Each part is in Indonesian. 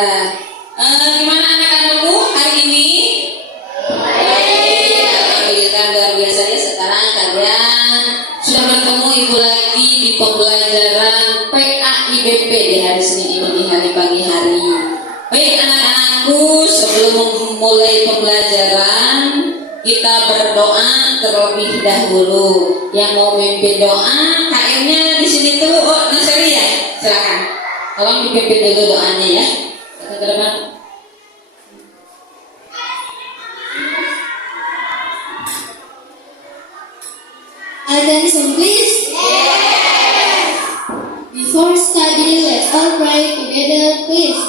Gimana anak-anakku hari ini? Alhamdulillah luar biasa ya. Sekarang kalian sudah bertemu ibu lagi di pembelajaran PAIBP di hari Senin ini, di hari pagi hari. Baik anak-anakku, sebelum memulai pembelajaran kita berdoa terlebih dahulu. Yang mau mimpin doa, KM-nya di sini tuh. Oh, Nasri ya, silakan. Tolong dipimpin dulu doanya ya. Ke depan. Attention please. Yes. Before study, let's all pray together, please.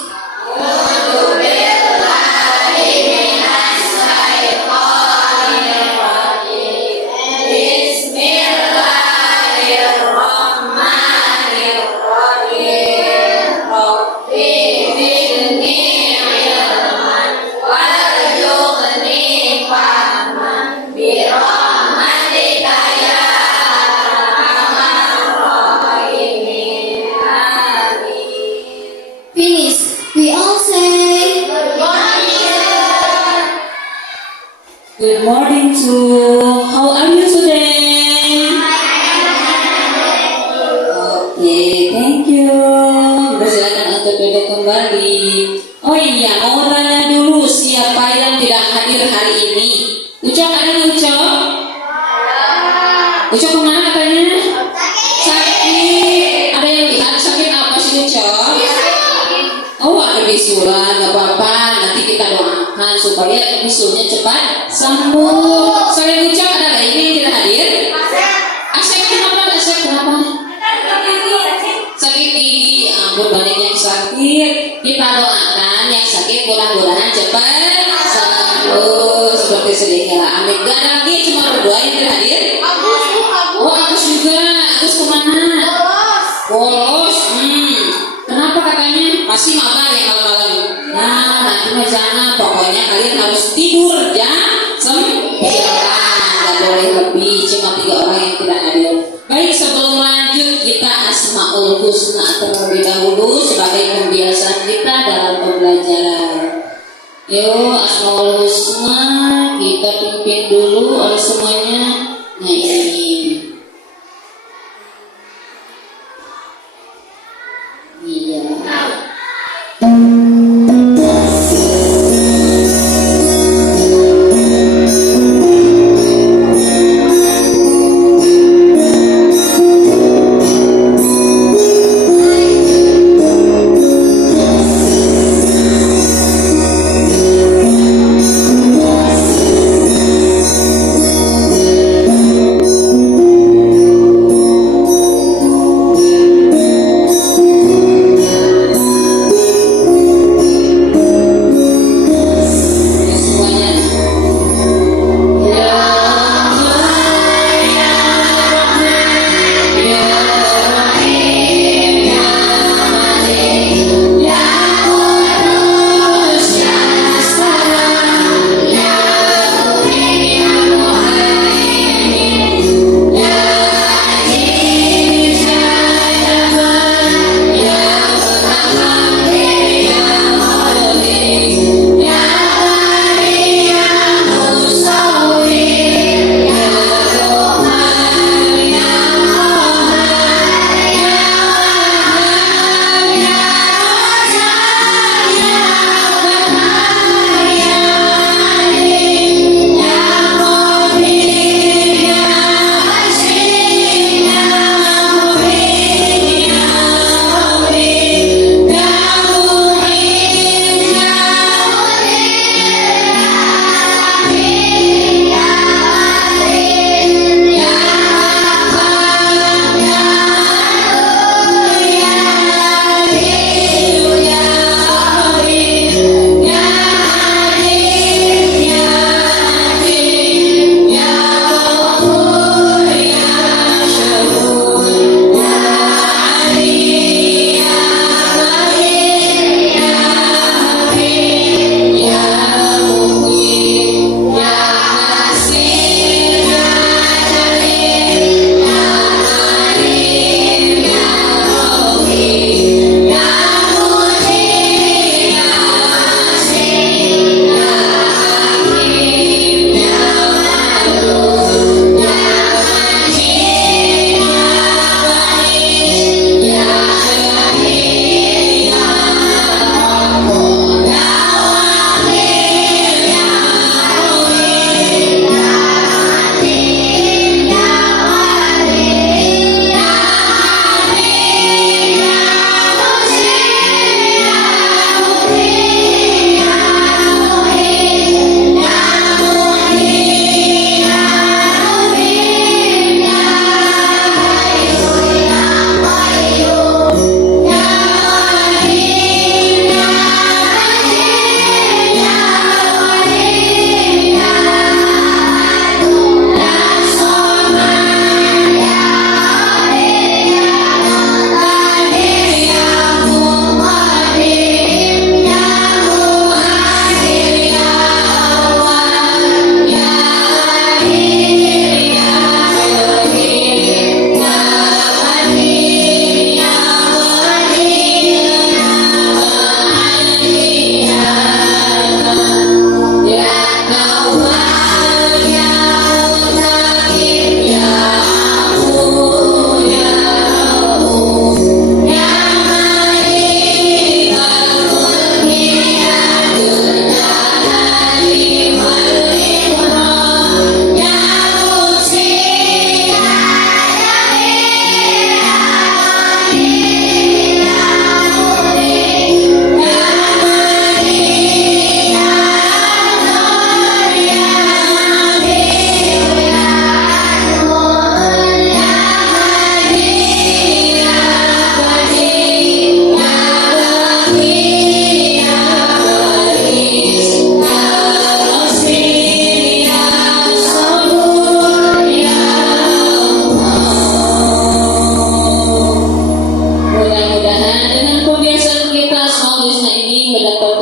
Finish. We all say Good morning to. How are you today? Oke, thank you. Silakan untuk duduk kembali. Oh iya, mau tanya dulu siapa yang tidak hadir hari ini? Ucok ada Ucok? Ucok kemana katanya? Sakit. Ada yang lihat sakit apa sih Ucok? Oh ada bisulan, nggak apa-apa. Nanti kita doakan supaya bisunya cepat sembuh. Selain Ucok ada lagi yang tidak hadir? Asep kenapa? Asep kenapa? Sakit gigi, ampun banyak yang sakit. Kita doakan yang sakit mudah-mudahan cepat sembuh seperti sedia. Amin. Gak ada lagi, cuma berdua yang tidak hadir. Oh Agus juga. Agus kemana? Bolos. Kenapa katanya? Pasti makan ya malam-malam. Nah nanti mah jangan. Pokoknya kalian harus tidur jam 9. Gak boleh lebih. Cuma 3 orang yang tidak hadir. Baik, sebelum lanjut kita Asmaul Husna terlebih dahulu sebagai pembiasaan kita dalam pembelajaran. Yuk Asmaul Husna kita pimpin dulu oleh semuanya. Nah ini. Iya.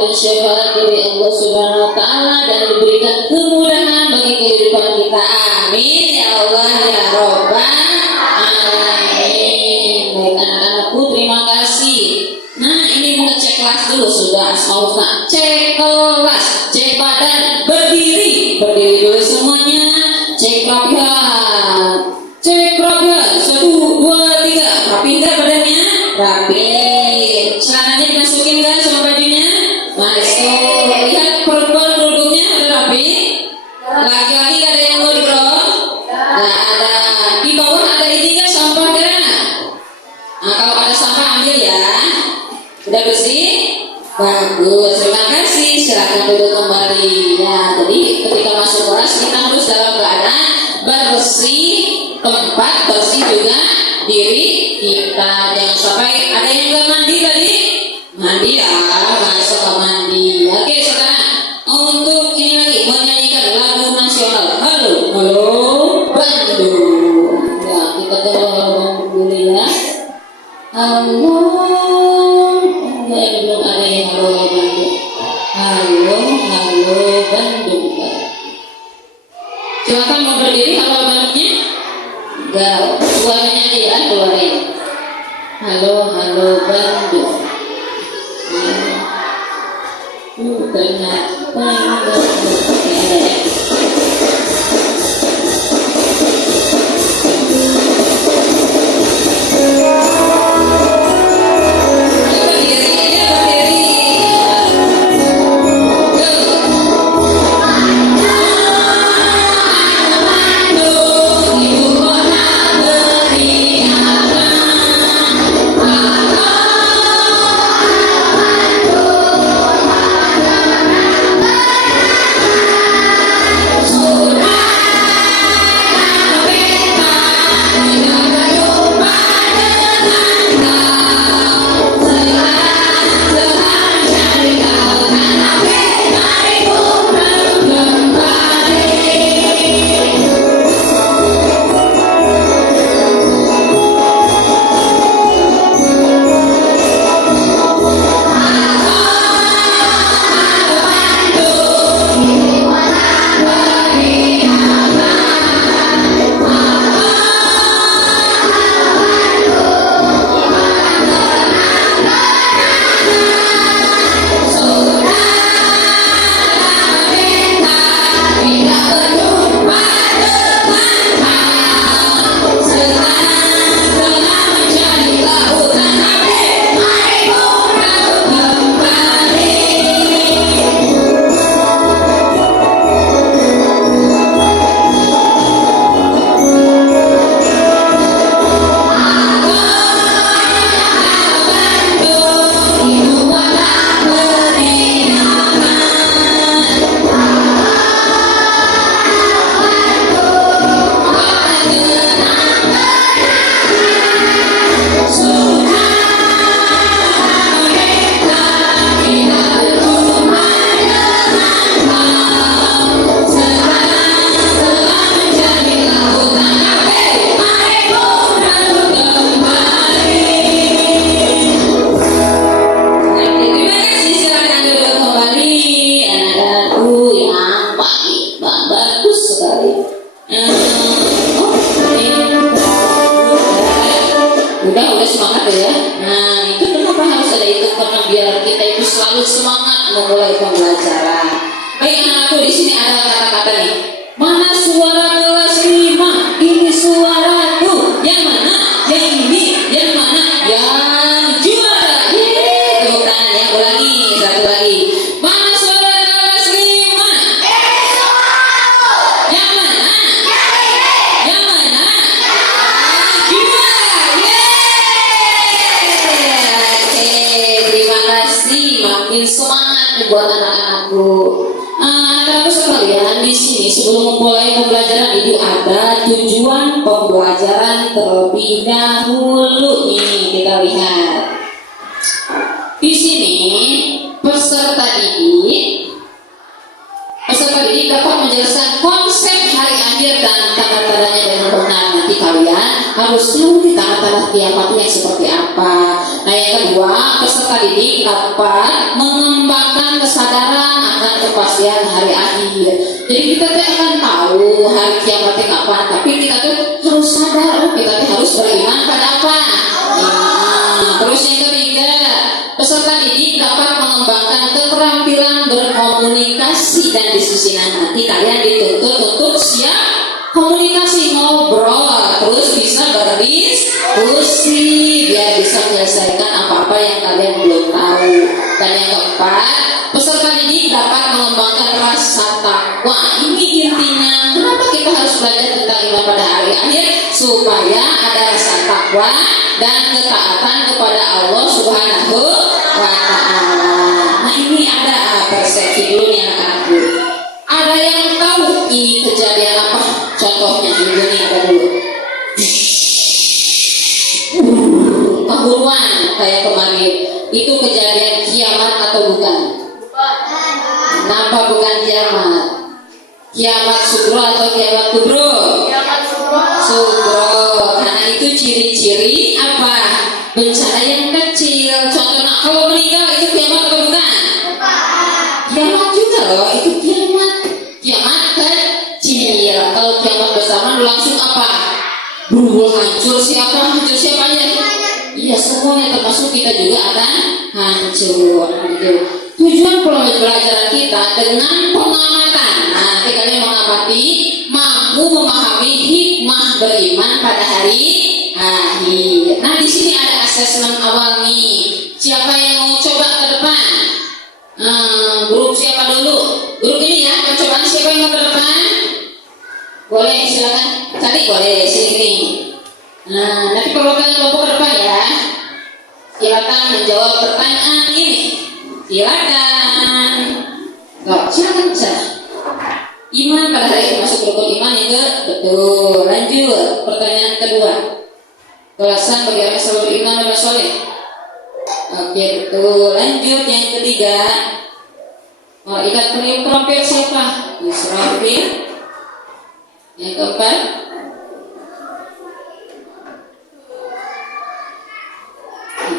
dan syafaat dari Allah Subhanahu wa taala dan diberikan kemudahan bagi kehidupan kita. Amin ya Allah ya Rabbal alamin. Baik anak-anakku, terima kasih. Nah, ini mengecek kelas dulu sudah Asmaul Husna. Cek kelas, cek badan, berdiri dulu semuanya. Cek rapihan, cek rapihan. 1, 2, 3. Rapi nggak badannya? Rapi. Celananya dimasukin nggak sama bajunya? Masuk. Lihat perempuan duduknya ada rapi. Laki-laki nggak ada yang gondrong? Nggak ada. Di bawah ada ini nggak sampah nggak? Nah, kalau ada sampah ambil ya. Sudah bersih? Bagus, terima kasih. Silakan duduk kembali. Ya, tadi ketika masuk kelas kita harus dalam keadaan bersih, tempat bersih juga diri kita. Jangan sampai ada yang nggak mandi tadi. Mandi ya, masuk ke mandi. Oke, sekarang untuk ini lagi menyanyikan lagu nasional. Halo, halo Bandung. Ya, kita ke Bandung dulu ya. Halo. Belum ada yang halo Bandung. Halo, halo Bandung. Silakan mau berdiri halo Bandungnya. Enggak, suaranya aja ya, keluarin. Halo, halo Bandung. Ternyata udah semangat ya. Nah, itu kenapa harus ada itu? Karena biar kita itu selalu semangat memulai pembelajaran. Baik anak-anakku, di sini ada kata-kata nih. Mana suara kelas 5? Ini suaraku. Yang mana? Yang ini? Yang mana? Yang juara. Tuh kan, ya ulangi satu lagi. Mana suara kelas 5? Ini suaraku. Yang mana? Yang mana? Terima kasih, makin semangat buat anak-anakku. Anak-anakku sekalian, di sini sebelum memulai pembelajaran itu ada tujuan pembelajaran terlebih dahulu. Ini kita lihat. Di sini peserta didik dapat menjelaskan konsep hari akhir dan tanda-tandanya dengan benar. Nanti kalian harus menulis tanda-tanda kiamat yang seperti apa. Nah, yang kedua, peserta didik dapat mengembangkan kepastian hari akhir. Jadi kita tuh akan tahu hari kiamatnya kapan, tapi kita tuh harus sadar, kita tuh harus beriman pada apa? Iman. Terus yang ketiga, peserta didik dapat mengembangkan keterampilan berkomunikasi dan diskusi. Nanti kalian dituntut untuk siap komunikasi, ngobrol, terus bisa berdiskusi biar bisa menyelesaikan apa-apa yang kalian belum tahu. Dan yang keempat, peserta didik dapat mengembangkan rasa takwa. Ini intinya kenapa kita harus belajar tentang iman pada hari akhir, supaya ada rasa takwa dan ketaatan kepada Allah Subhanahu wa Ta'ala. Nah, ini ada persepsi dulu nih anak-anakku. Ada yang tahu ini kejadian apa? Contohnya ini ada dulu. Keburuan kayak kemarin. Itu kejadian kiamat atau bukan? Kenapa bukan kiamat? Kiamat sugro atau kiamat kubro? Sugro. Karena itu ciri-ciri apa? Bencana yang kecil. Contohnya kalau meninggal itu kiamat atau bukan? Kiamat juga loh. Itu kiamat. Kiamat kecil. Kalau kiamat bersama langsung apa? Hancur siapa? Hancur siapanya? Iya, semuanya termasuk kita juga akan hancur. Tujuan pelajaran kita dengan pengamatan. Nah, nanti kalian mengamati, mampu memahami hikmah beriman pada hari akhir. Nah, di sini ada asesmen awal nih. Siapa yang mau coba ke depan? Grup siapa dulu? Grup ini ya, percobaan siapa yang mau ke depan? Boleh, silakan. Cari boleh, sini. Nah, nanti perwakilan kelompok ke depan ya. Silakan menjawab pertanyaan ini. Silakan. Silakan saja. Iman pada hari itu masuk rukun iman yang betul. Lanjut. Pertanyaan kedua. Alasan bagaimana selalu beriman dan soleh. Oke, betul. Lanjut yang ketiga. Malaikat perampil siapa? Israfil. Yang keempat.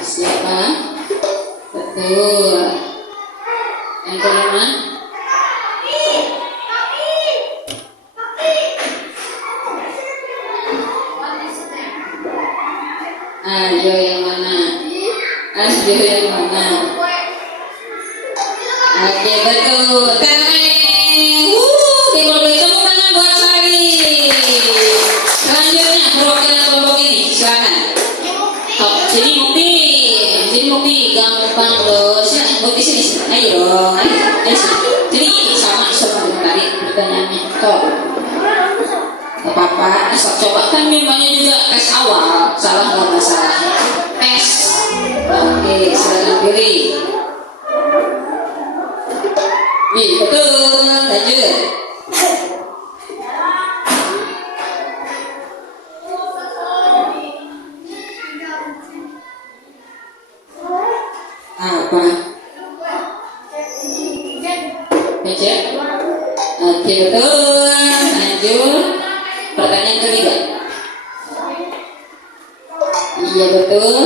Siapa? Betul. Yang kelima. Ayo yang mana? Ayo yang mana? Oke, betul. Kalau tepuk tangan buat Sari. Selanjutnya perwakilan kelompok ini, silakan. Jadi Mukti gampang loh. Silakan Mukti sini. Ayo dong. Ayo. Jadi sama seperti tadi pertanyaannya. Toh. Apa-apa, asal coba kan nyumbangnya juga tes awal, salah nggak masalah. Tes. Oke, silakan pilih. Betul. Lanjut. Apa? Baca. Oke, betul. Lanjut. Pertanyaan ketiga. Iya, betul.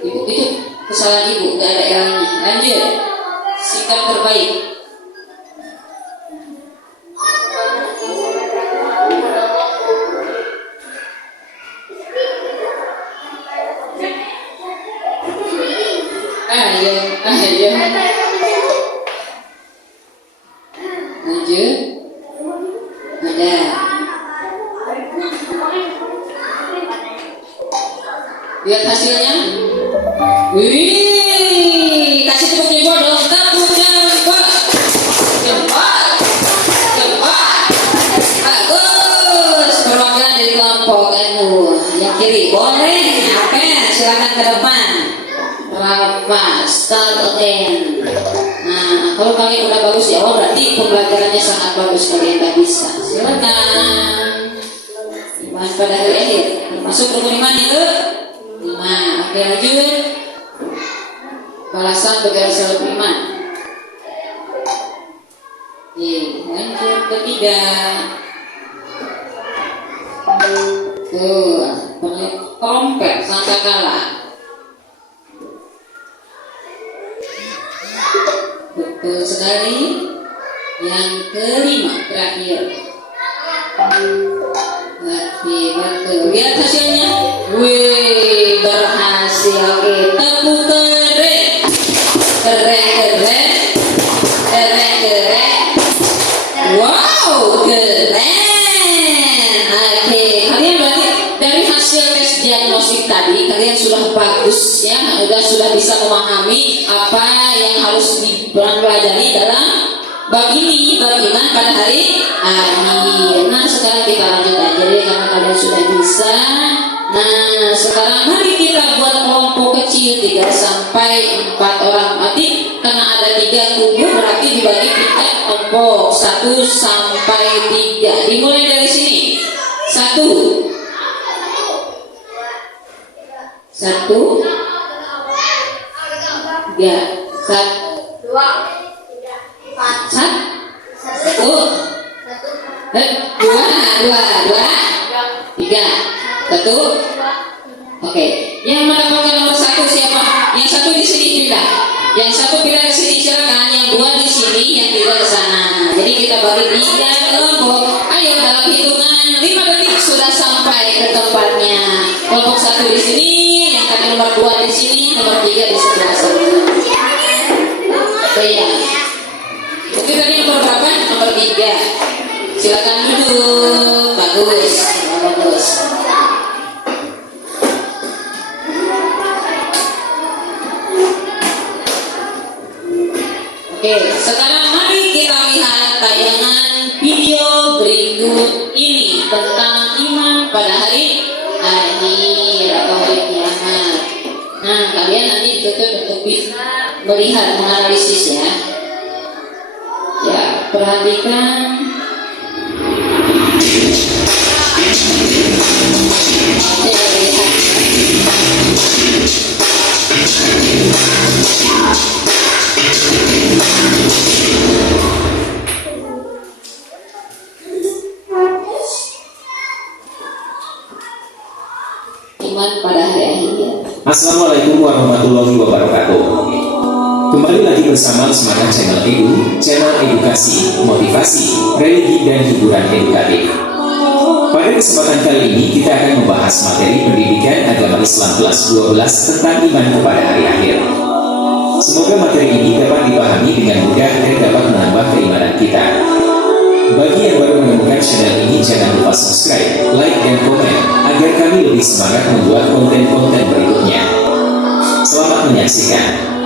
Ibu itu kesalahan ibu, nggak ada elangnya. Lanjut. Sikap terbaik. Ayo. Lanjut. Ada. Lihat hasilnya. Wih, kasih tepuk jempol dong. Tepuk jempol. Bagus. Perwakilan dari kelompok NU. Yang kiri boleh. Apa? Silakan ke depan. Rafa, start again. Nah, kalau kalian udah bagus ya, berarti pembelajarannya sangat bagus. Kalian tak bisa. Silakan. Iman pada hari akhir. Masuk rukun iman itu. Iman. Oke, lanjut. Balasan bagi orang selalu beriman. Lanjut ketiga. Tuh, trompet sangkakala. Betul sekali. Yang kelima terakhir. Oke, betul. Lihat hasilnya. Wih, berhasil. Oke, tepuk keren. Keren. Wow, keren. Oke, kalian berarti dari hasil tes diagnostik tadi kalian sudah bagus ya, sudah bisa memahami apa yang harus dipelajari dalam bab ini, bab iman pada hari akhir. Nah, sekarang kita lanjut aja deh karena kalian sudah bisa. Nah, sekarang mari kita buat kelompok kecil 3 sampai 4 orang. Berarti karena ada 3 kubu berarti dibagi 3 kelompok 1 sampai 3. Dimulai dari sini. 1 3 1 Oke, yang mendapatkan nomor 1 siapa? Yang 1 di sini pindah. Yang 1 pindah ke sini silakan. Yang 2 di sini, yang 3 ke sana. Jadi kita bagi 3 kelompok. Ayo dalam hitungan 5 detik sudah sampai ke tempatnya. Kelompok 1 di sini, yang tadi nomor 2 di sini, nomor 3 di sebelah sana. Iya. Itu tadi nomor berapa? Nomor 3. Silakan duduk. Bagus. Oke, sekarang mari kita lihat tayangan video berikut ini tentang iman pada hari akhir atau hari kiamat. Nah, kalian nanti betul-betul bisa melihat, menganalisis ya. Ya, perhatikan. Oke, lihat. Iman pada hari akhir. Assalamualaikum warahmatullahi wabarakatuh. Kembali lagi bersama Semangat Channel Edu, channel edukasi, motivasi, religi dan hiburan edukatif. Pada kesempatan kali ini kita akan membahas materi pendidikan agama Islam kelas 12 tentang iman kepada hari akhir. Semoga materi ini dapat dipahami dengan mudah dan dapat menambah keimanan kita. Bagi yang baru menemukan channel ini, jangan lupa subscribe, like, dan komen agar kami lebih semangat membuat konten-konten berikutnya. Selamat menyaksikan.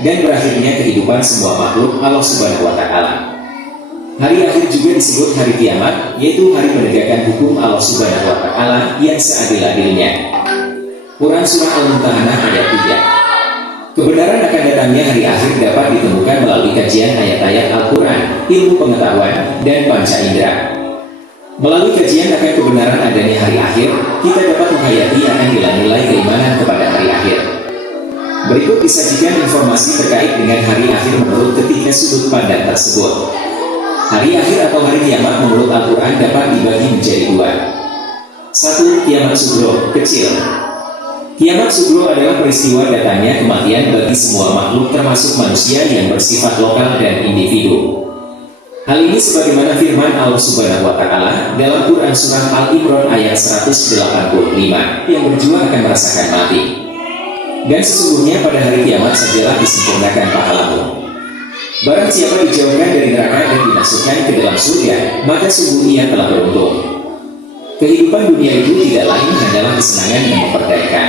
dan berakhirnya kehidupan semua makhluk Allah Subhanahu wa Ta'ala. Hari akhir juga disebut hari kiamat, yaitu hari menegakkan hukum Allah Subhanahu wa Ta'ala yang seadil-adilnya. Quran Surah Al-Mumtahanah ayat 3. Kebenaran akan datangnya hari akhir dapat ditemukan melalui kajian ayat-ayat Al-Quran, ilmu pengetahuan, dan panca indera. Melalui kajian akan kebenaran adanya hari akhir, kita dapat menghayati akan nilai-nilai keimanan kepada hari akhir. Berikut disajikan informasi terkait dengan hari akhir menurut ketiga sudut pandang tersebut. Hari akhir atau hari kiamat menurut Al-Quran dapat dibagi menjadi dua. 1. Kiamat sugro, kecil. Kiamat sugro adalah peristiwa datangnya kematian bagi semua makhluk termasuk manusia yang bersifat lokal dan individu. Hal ini sebagaimana firman Allah Subhanahu wa Ta'ala dalam Quran Surah Al-Imran ayat 185 yang berjuang akan merasakan mati. Dan sesungguhnya pada hari kiamat sajalah disempurnakan pahalamu. Barang siapa dijauhkan dari neraka dan dimasukkan ke dalam surga, maka sungguh ia telah beruntung. Kehidupan dunia itu tidak lain hanyalah kesenangan yang memperdayakan.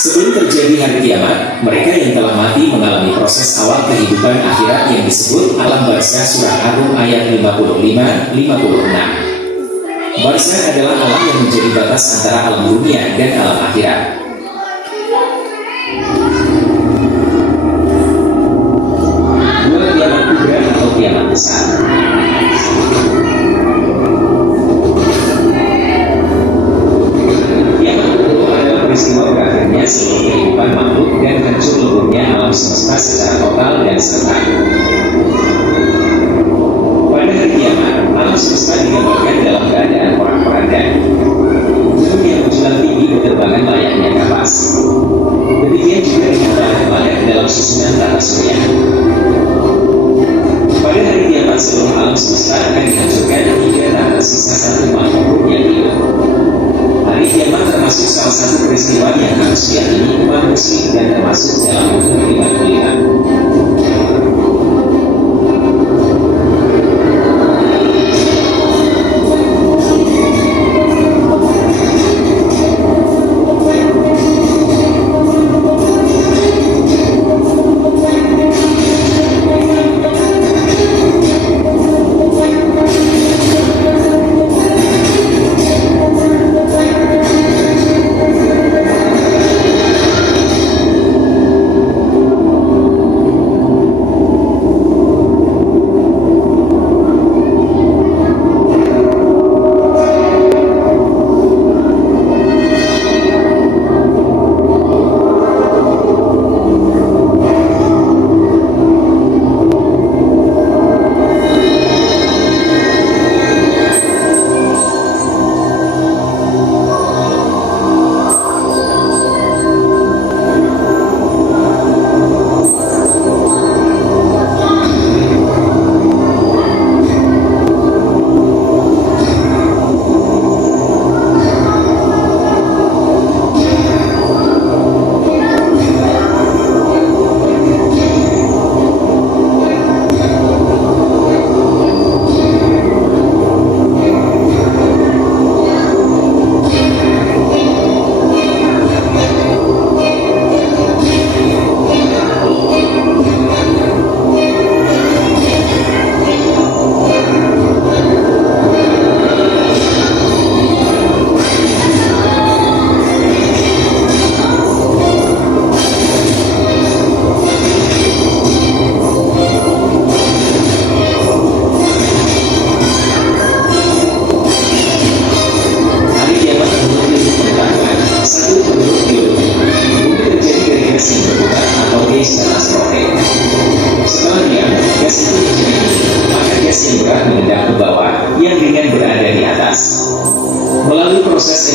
Sebelum terjadi hari kiamat, mereka yang telah mati mengalami proses awal kehidupan akhirat yang disebut alam barzakh surah Ar-Rum ayat 55-56. Barzakh adalah alam yang menjadi batas antara alam dunia dan alam akhirat. Dua, kiamat kubra atau kiamat besar. Peristiwa berakhirnya seluruh kehidupan makhluk dan hancur leburnya alam semesta secara total dan serta. Pada hari kiamat, alam semesta digambarkan dalam keadaan porak-poranda. Gunung yang menjulang tinggi berterbangan layaknya kapas. Demikian juga dengan planet-planet dalam susunan tata surya. Pada hari kiamat seluruh alam semesta akan dihancurkan hingga tak tersisa satu makhluk pun yang hidup. Hari kiamat termasuk salah satu peristiwa yang harus diyakini umat muslim dan termasuk dalam rukun iman kelima.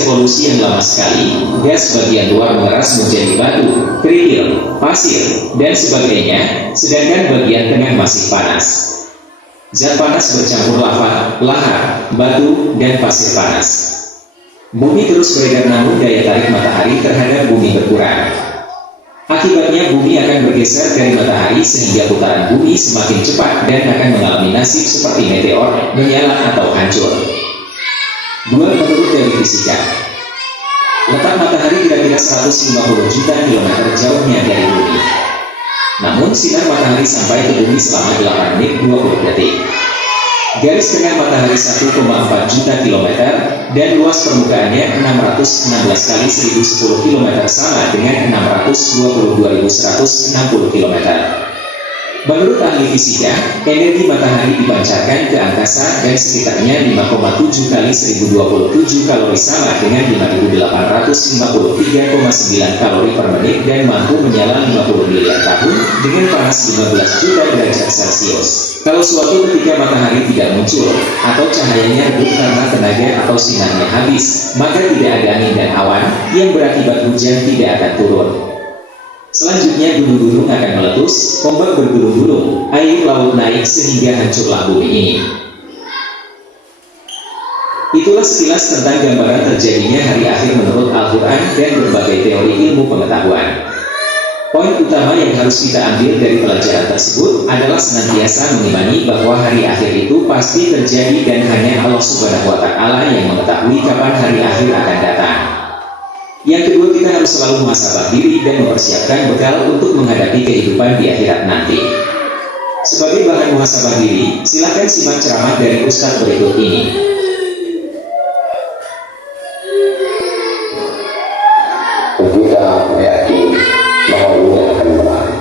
evolusi yang lama sekali, gas bagian luar mengeras menjadi batu, kerikil, pasir, dan sebagainya, sedangkan bagian tengah masih panas. Zat panas bercampur lava, lahar, batu, dan pasir panas. Bumi terus beredar namun daya tarik matahari terhadap bumi berkurang. Akibatnya bumi akan bergeser dari matahari sehingga putaran bumi semakin cepat dan akan mengalami nasib seperti meteor, menyala atau hancur. 2. Menurut teori fisika, letak matahari kira-kira 150 juta kilometer jauhnya dari bumi. sinar matahari sampai ke bumi selama 8 menit 20 detik. Garis tengah matahari 1,4 juta kilometer dan luas permukaannya 616 kali 1010 km sama dengan 622.160 km. Menurut ahli fisika, energi matahari dipancarkan ke angkasa dan sekitarnya 5,7 kali 1027 kalori sama dengan 5.853,9 kalori per menit dan mampu menyala 50 miliar tahun dengan panas 15 juta derajat Celcius. Kalau suatu ketika matahari tidak muncul atau cahayanya redup karena tenaga atau sinarnya habis, maka tidak ada angin dan awan yang berakibat hujan tidak akan turun. Selanjutnya gunung-gunung akan meletus, ombak bergulung-gulung, air laut naik sehingga hancurlah bumi ini. Itulah sekilas tentang gambaran terjadinya hari akhir menurut Al-Quran dan berbagai teori ilmu pengetahuan. Poin utama yang harus kita ambil dari pelajaran tersebut adalah senantiasa mengimani bahwa hari akhir itu pasti terjadi dan hanya Allah Subhanahu wa Ta'ala yang mengetahui kapan hari akhir akan datang. Yang kedua, kita harus selalu muhasabah diri dan mempersiapkan bekal untuk menghadapi kehidupan di akhirat nanti. Sebagai bahan muhasabah diri, silakan simak ceramah dari Ustadz berikut ini. Kita meyakini bahwa dunia akan berakhir.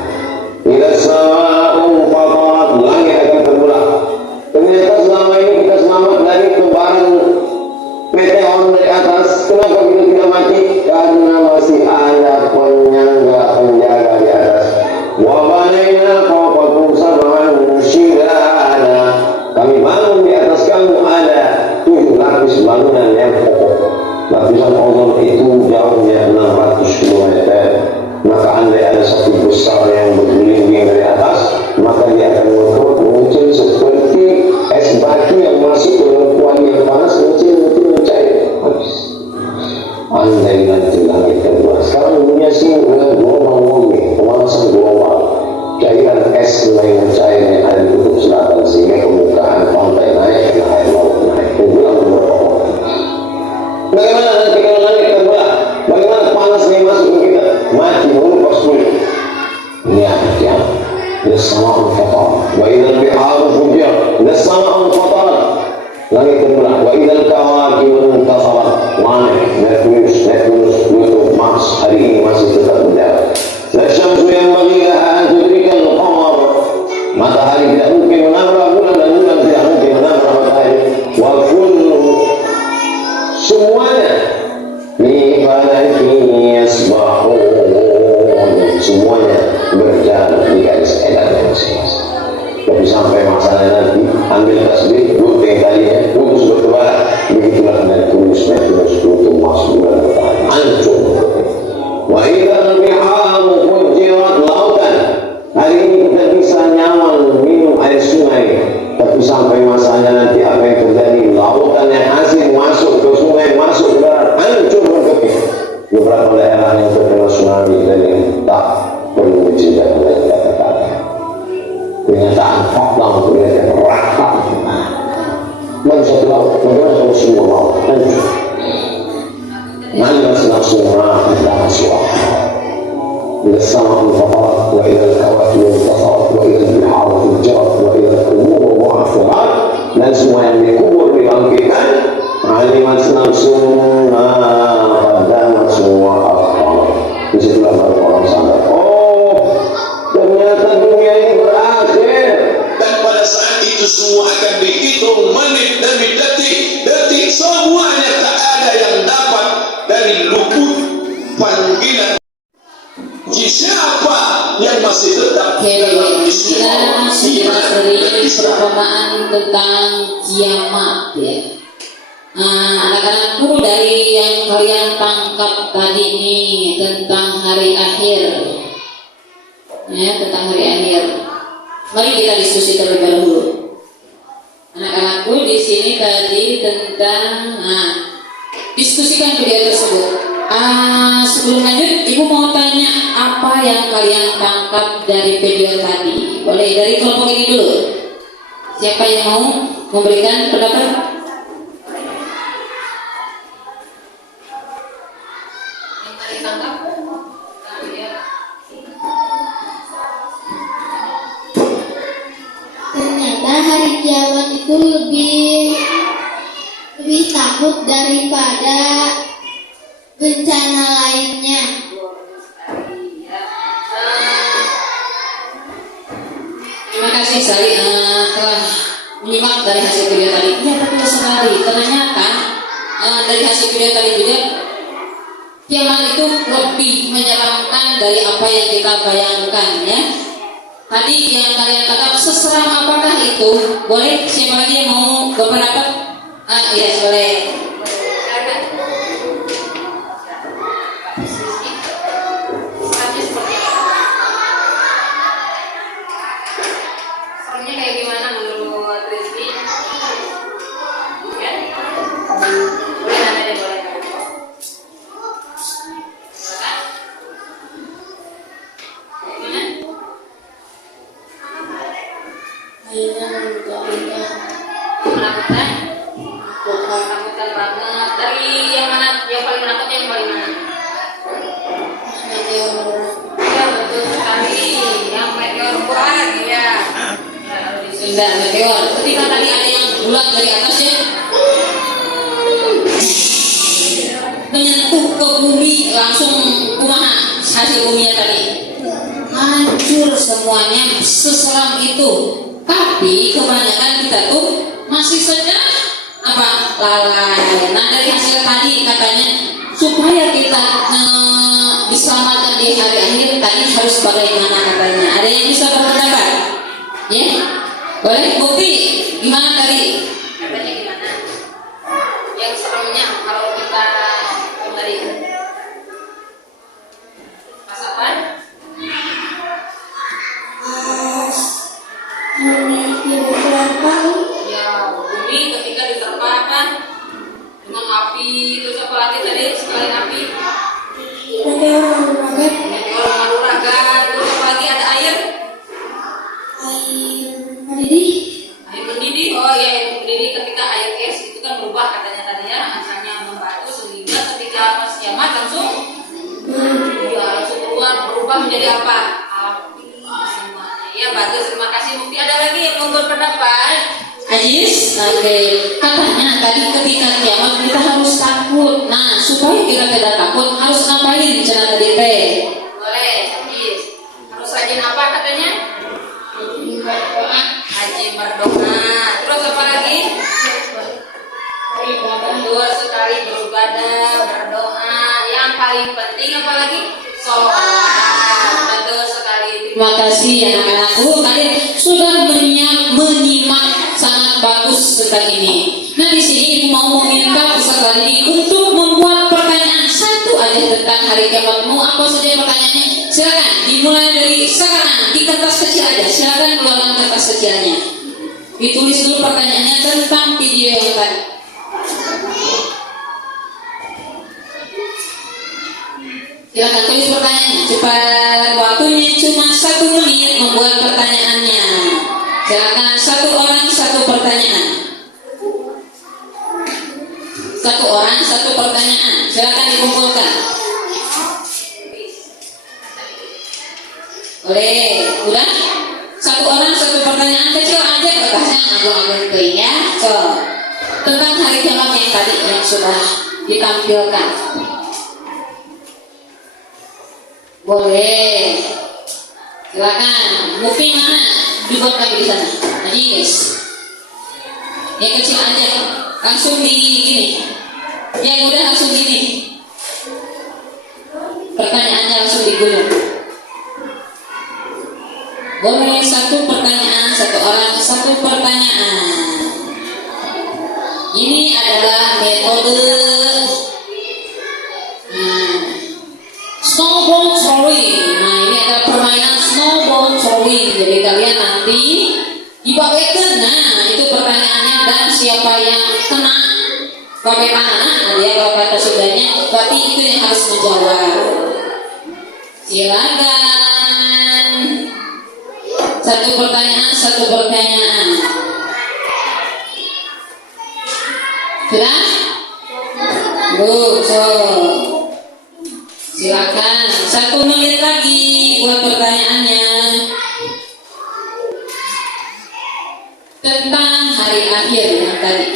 Bila sama'u fatarat, langit akan terbelah. Ternyata selama ini kita selamat dari kebaran meteor dari atas. Kenapa kita tidak mati? Karena masih ada penjaga di atas. Wa banaina fawqakum sab'an shidada. Kami bangun di atas kamu ada 7 lapis bangunan yang kokoh. Lapisan ozon itu jauhnya 600 km. Maka andai ada satu besar yang bergelinding dari atas, maka dia akan muncul seperti es batu yang masuk ke dalam kuali yang panas, muncul mencair habis. Andai nanti langit terbelah. Sekarang dunia sih dengan gelombang warming, pemanasan global, cairan es mulai mencair yang ada di kutub selatan sehingga permukaan pantai naik dan air laut naik. Tenggelam beberapa orang. Bagaimana nanti kalau langit terbelah? Bagaimana panas yang masuk ke kita? Mati mengupas kulit. Ini akan kiamat. Las-sama'u fatarat. Wa idhal biharu fujirat. Las-sama'u fatarat. Langit terbelah. Wa idhal kawakibu intasarat. Neptunus, Pluto, Mars hari ini masih tetap berjalan. Lasyamsu yanbaghi laha an tudrika al-qamar. Matahari tidak mungkin menabrak bulan dan bulan tidak mungkin menabrak matahari. Wa kullu, semuanya li falakin yasbahun, semuanya berjalan di garis edarnya masing-masing. Tapi sampai masanya nanti ambil tasbih, gunting talinya, putus bertebaran. Begitulah Neptunus, Pluto, Mars, bulan, matahari hancur. Wa idzal biharu fujirat, lautan. Hari ini kita bisa nyaman minum air sungai, tapi sampai masanya nanti apa yang terjadi? Lautan yang asin masuk ke sungai, masuk ke darat, hancur berkeping. Beberapa daerah yang terkena tsunami dan yang tak perlu diceritakan oleh kata-kata. Kenyataan fakta untuk lihat yang rata. Mana satu laut, bagaimana kalau semua laut hancur? Mana senafsu ma'adah suara. Las-sama'u fatarat, wa idhal kawakibu intasarat, wa idhal biharu fujirat, wa idhal qubur bu'athurat. Dan semua yang dikubur dibangkitkan. Alimat nafsun ma'adah suara akhbar. Disitulah baru orang sadar. Oh, ternyata dunia ini berakhir. Dan pada saat itu semua akan dihitung menit demi detik semuanya tak ada yang dapat dari luput panggilan. Siapa yang masih tetap dalam Kita istilah sudah sering perkomaan tentang kiamat ya. Anak-anakku dari yang kalian tangkap tadi ini tentang hari akhir ya, tentang hari akhir. Mari kita diskusi terlebih dahulu. Anak-anakku di sini tadi tentang diskusikan video tersebut. Sebelum lanjut, Ibu mau tanya apa yang kalian tangkap dari video tadi? Boleh dari kelompok ini dulu. Siapa yang mau memberikan pendapat? Yang kalian tangkap? hari kiamat itu lebih takut daripada bencana lainnya. Terima kasih sekali telah menyimak dari hasil video tadi. Ya betul sekali. Ternyata dari hasil video tadi juga kiamat itu lebih menyeramkan dari apa yang kita bayangkan ya. Tadi yang kalian katakan seseram apakah itu? Boleh siapa lagi yang mau berpendapat? Iya boleh. Menakutkan banget. Dari yang mana? Yang paling menakut yang paling mana? Ya betul sekali. Yang meteor bulan ya. Sudah meteor. Ketika tadi ada yang bulat dari atas ya, menyentuh ke bumi langsung kumaha hasil buminya tadi. Hancur semuanya, seseram itu. Tapi kebanyakan kita tuh masih saja apa lalai. Nah dari hasil tadi katanya supaya kita diselamatkan di hari akhir tadi harus bagaimana katanya. Ada yang bisa berpendapat? Ya, boleh bukti gimana tadi? Katanya gimana? Yang seremnya kalau kita tadi pas apa? Ya, bumi ketika diterpa apa? Dengan api, terus apa lagi tadi selain api? Meteor uragan, terus apa lagi ada air? Air mendidih. Oh iya, air mendidih ketika air es itu kan berubah katanya tadi ya, asalnya membatu sehingga ketika pas kiamat langsung langsung keluar berubah menjadi apa? Api semuanya. Ya bagus, terima kasih Mufti. Ada lagi yang mau berpendapat? Ajis, oke. Katanya tadi ketika kiamat kita harus takut. Nah, supaya kita tidak takut harus ngapain? Jangan tadi teh. Boleh, Ajis. Harus rajin apa katanya? Rajin berdoa. Terus apa lagi? Betul sekali, beribadah, berdoa. Yang paling penting apa lagi? Sholat. Betul sekali. Terima kasih anak-anakku. Kalian sudah menyimak sangat bagus tentang ini. Nah di sini Ibu mau meminta peserta didik untuk membuat pertanyaan satu aja tentang hari kiamat. Mau apa saja pertanyaannya? Silakan dimulai dari sekarang di kertas kecil aja. Silakan keluarkan kertas kecilnya. Ditulis dulu pertanyaannya tentang video yang tadi. Silakan tulis pertanyaannya. Cepat, waktunya cuma 1 menit membuat pertanyaannya. Silakan satu orang satu pertanyaan. Satu orang satu pertanyaan. Silakan dikumpulkan. Boleh, udah? Satu orang satu pertanyaan kecil aja kertasnya ngagum-ngagum tuh ya. So, tentang hari kiamat yang tadi yang sudah ditampilkan. Boleh. Silakan. Mufti mana? Dibuat lagi di sana. Jadi guys, yang kecil aja, langsung di gini. Yang udah langsung gini. Pertanyaannya langsung digulung. Boleh satu pertanyaan, satu orang satu pertanyaan. Ini adalah metode snowball throwing. Nah ini ada permainan snowball throwing. Jadi kalian nanti dibawakan. Nah itu pertanyaannya dan siapa yang kena pakai tangan, nah dia kalau kata sudahnya, berarti itu yang harus menjawab. Silakan. Satu pertanyaan, satu pertanyaan. Sudah? So. Silakan. 1 menit lagi buat pertanyaannya. tentang hari akhir yang tadi.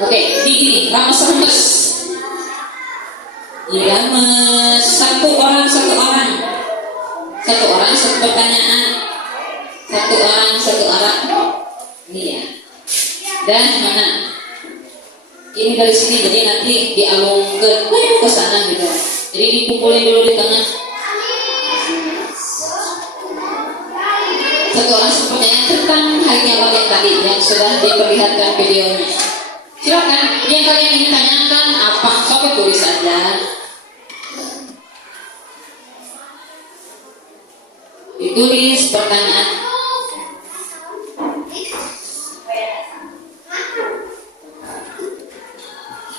Oke, gini, rames-rames. Dirames satu orang satu pertanyaan, satu orang. Ini ya. Dan mana? Ini dari sini, jadi nanti dialung ke sana gitu. Jadi dikumpulin dulu di tengah. Satu orang pertanyaan tentang hari kiamat yang tadi yang sudah diperlihatkan videonya. Silakan, yang kalian ingin tanyakan apa? Coba tulis saja. Ditulis pertanyaan.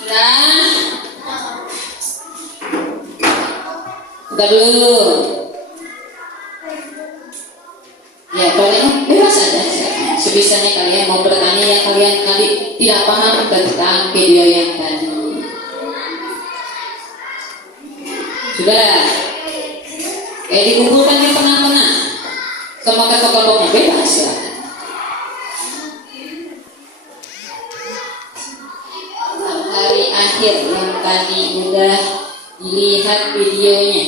Sudah? Buka dulu. Ya, kalian bebas saja. Sebisanya kalian mau bertanya yang kalian tadi tidak paham tentang video yang tadi. Sudah. Dikumpulkan di tengah-tengah. Sama kelompoknya bebas ya. Hari akhir yang tadi sudah dilihat videonya.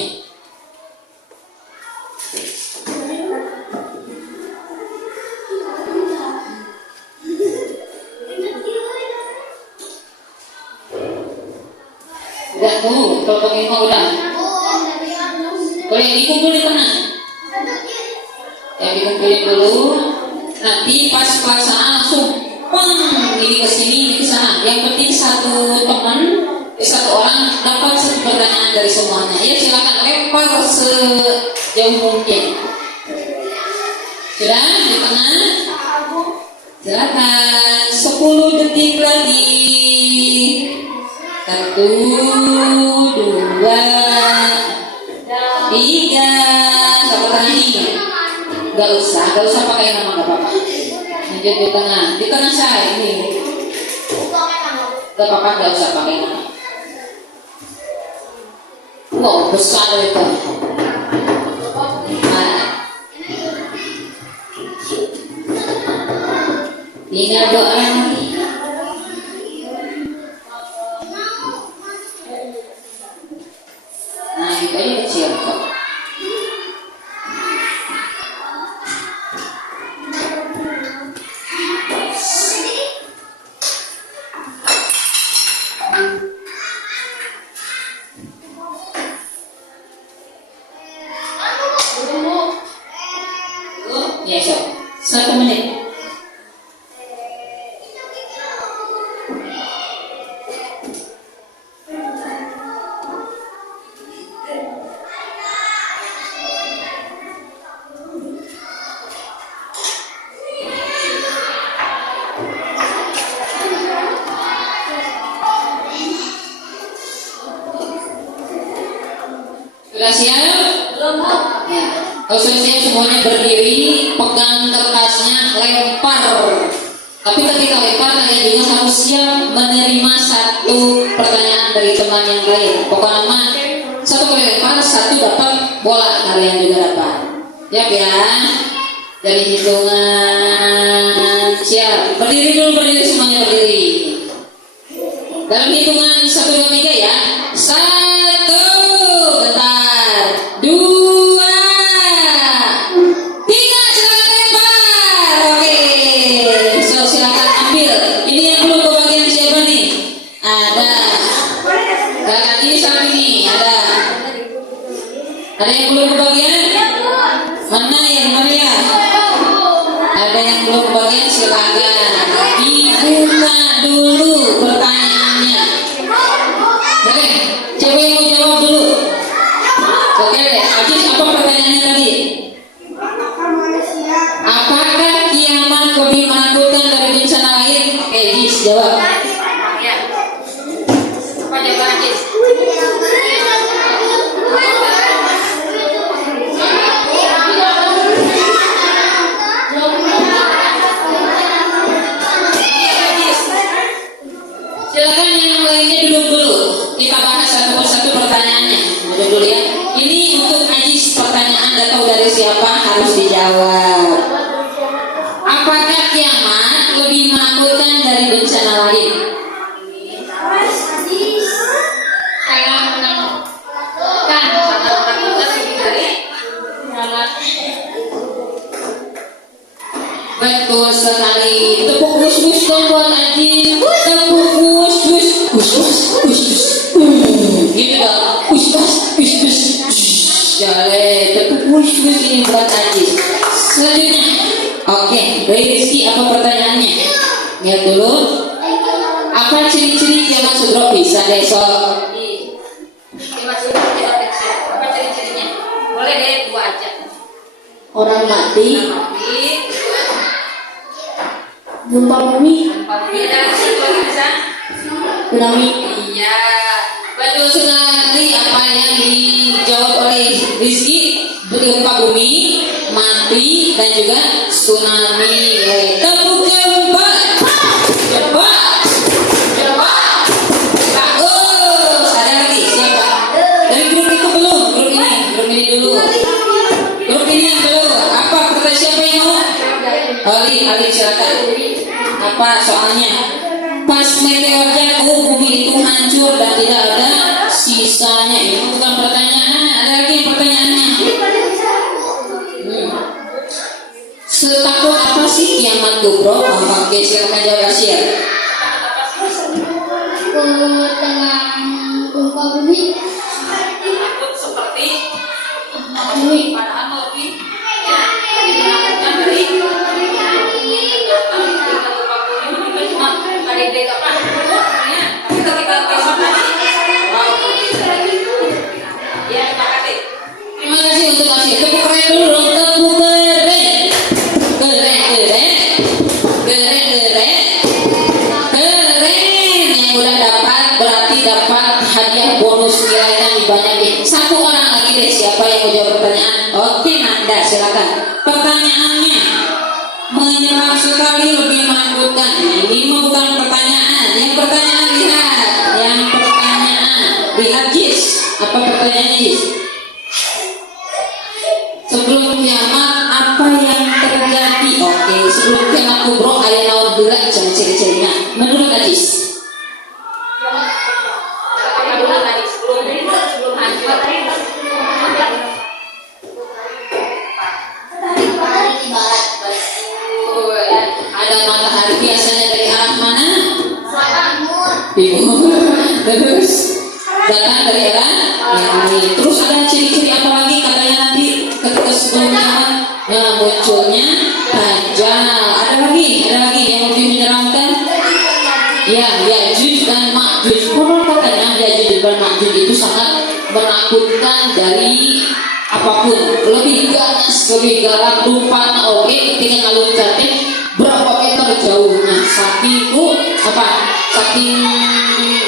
Udah tuh, kelompoknya mau udah. Boleh dikumpul di tengah. Ya dikumpulin dulu. Nanti pas pelaksanaan langsung ini ke sini, ini ke sana. Yang penting satu teman, satu orang dapat satu pertanyaan dari semuanya. Ya silakan lempar sejauh mungkin. Sudah di tengah. Silakan 10 detik lagi. 1, 2, 3. Sama tadi. Gak usah pakai nama, gak apa-apa. Lanjut di tengah saya ini. Gak apa-apa, gak usah pakai nama. Wow, besar itu. Tinggal doa lagi. Nah, itu aja kecil kok. Ya, so. 1 menit. Sudah siap? Belum. Ya. Kalau sudah siap semuanya berdiri, pegang kertasnya, lempar. Tapi ketika lempar kalian juga harus siap menerima satu pertanyaan dari teman yang lain. Pokoknya nama satu kali lempar, satu dapat bola, kalian juga dapat. Siap ya? Dari hitungan siap. Berdiri semuanya berdiri. Dalam hitungan 1, 2, 3 ya. 1, bentar. 2, 3, silakan lempar. Oke, so silakan ambil. Ini yang belum kebagian siapa nih? Ada. Kakak ini sama ini ada. Ada yang belum kebagian? Mana yang Maria? Ada yang belum kebagian, silakan dibuka dulu pertanyaannya. Oke, coba yang mau jawab dulu. Oke, Ajis, apa pertanyaannya tadi? Apakah kiamat lebih menakutkan dari bencana lain? Oke, Ajis jawab. Apa jawaban Ajis? Ini untuk Ajis, pertanyaan gak tahu dari siapa harus dijawab. Apakah kiamat lebih menakutkan dari bencana lain? Saya menentukan lebih dari kiamat. Betul sekali. Tepuk kus-kus dong buat Ajis. Tepuk kus-kus. Kus-kus. Gitu dong. Kus-kus. Jale. Tepuk kus-kus ini buat Ajis. Selanjutnya. Oke, dari Rizky apa pertanyaannya? Lihat dulu. Apa ciri-ciri kiamat sudro bisa besok? Kiamat sudro apa ciri-cirinya? Boleh deh dua aja. Orang mati, gempa bumi, tsunami. Iya, betul sekali apa yang dijawab oleh Rizky. Gempa bumi, mati, dan juga tsunami. Tepuk jempol. Bagus. Ada lagi siapa? Dari grup itu belum? Grup ini dulu. Grup ini yang belum. Apa pertanyaan siapa yang mau? Ali silakan. Apa soalnya? Pas meteor jatuh, bumi itu hancur dan tidak ada sisanya. Ini bukan pertanyaan. Ada lagi pertanyaannya. Setakut apa sih kiamat kubro? Oke, silakan jawab Asyir. Dengan gempa bumi, Takut seperti bumi, padahal lebih menakutkan dari terima kasih untuk Asyir. Tepuk keren dulu dong. Tepuk keren yang udah dapat berarti dapat hadiah bonus nilainya dibanyakin. Satu orang lagi deh, siapa yang mau jawab pertanyaan? Oke, Nanda silakan. Pertanyaannya menyeram sekali, lebih menakutkan. Ini mah bukan pertanyaan. Yang pertanyaan lihat Jis. Apa pertanyaannya Jis? Sebelum kiamat apa yang terjadi? Oke, sebelum kiamat kubro ayah naon heula jangan ciri-cirinya. Menurut Ajis. Ada matahari biasanya dari arah mana? Timur. Terus datang dari arah yang lain. Terus ada ciri-ciri apa lagi katanya nanti ketika sebelum kiamat munculnya dajjal. Ada lagi yang lebih menyeramkan. Ya, Ya'juj dan Ma'juj. Konon katanya Ya'juj dan Ma'juj itu sangat menakutkan dari apapun. Lebih ganas, lebih galak, lupa oke ketika ngaluncatin berapa meter jauhnya. Saking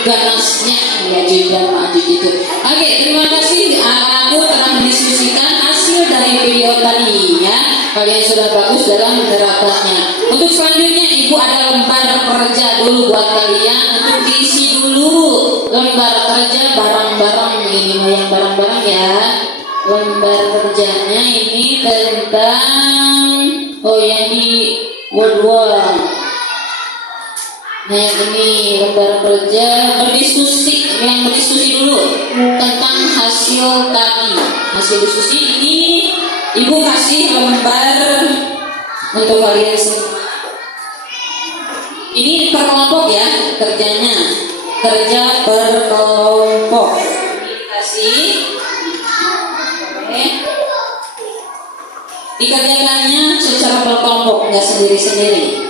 ganasnya Ya'juj dan Ma'juj itu. Oke, terima kasih aku telah mendiskusikan hasil dari video tadi ya. Kalian sudah bagus dalam menerapkannya. Untuk selanjutnya Ibu ada lembar kerja dulu buat kalian untuk diisi dulu lembar kerja barang-barang ini yang barang-barang ya. Lembar kerjanya ini tentang yang di Word. Nah yang ini lembar kerja berdiskusi dulu tentang hasil tadi. Hasil diskusi ini Ibu kasih lembar untuk kalian semua. Ini per kelompok ya kerjanya, kerja per kelompok. Ini dikasih, dikerjakannya secara per kelompok, nggak sendiri-sendiri.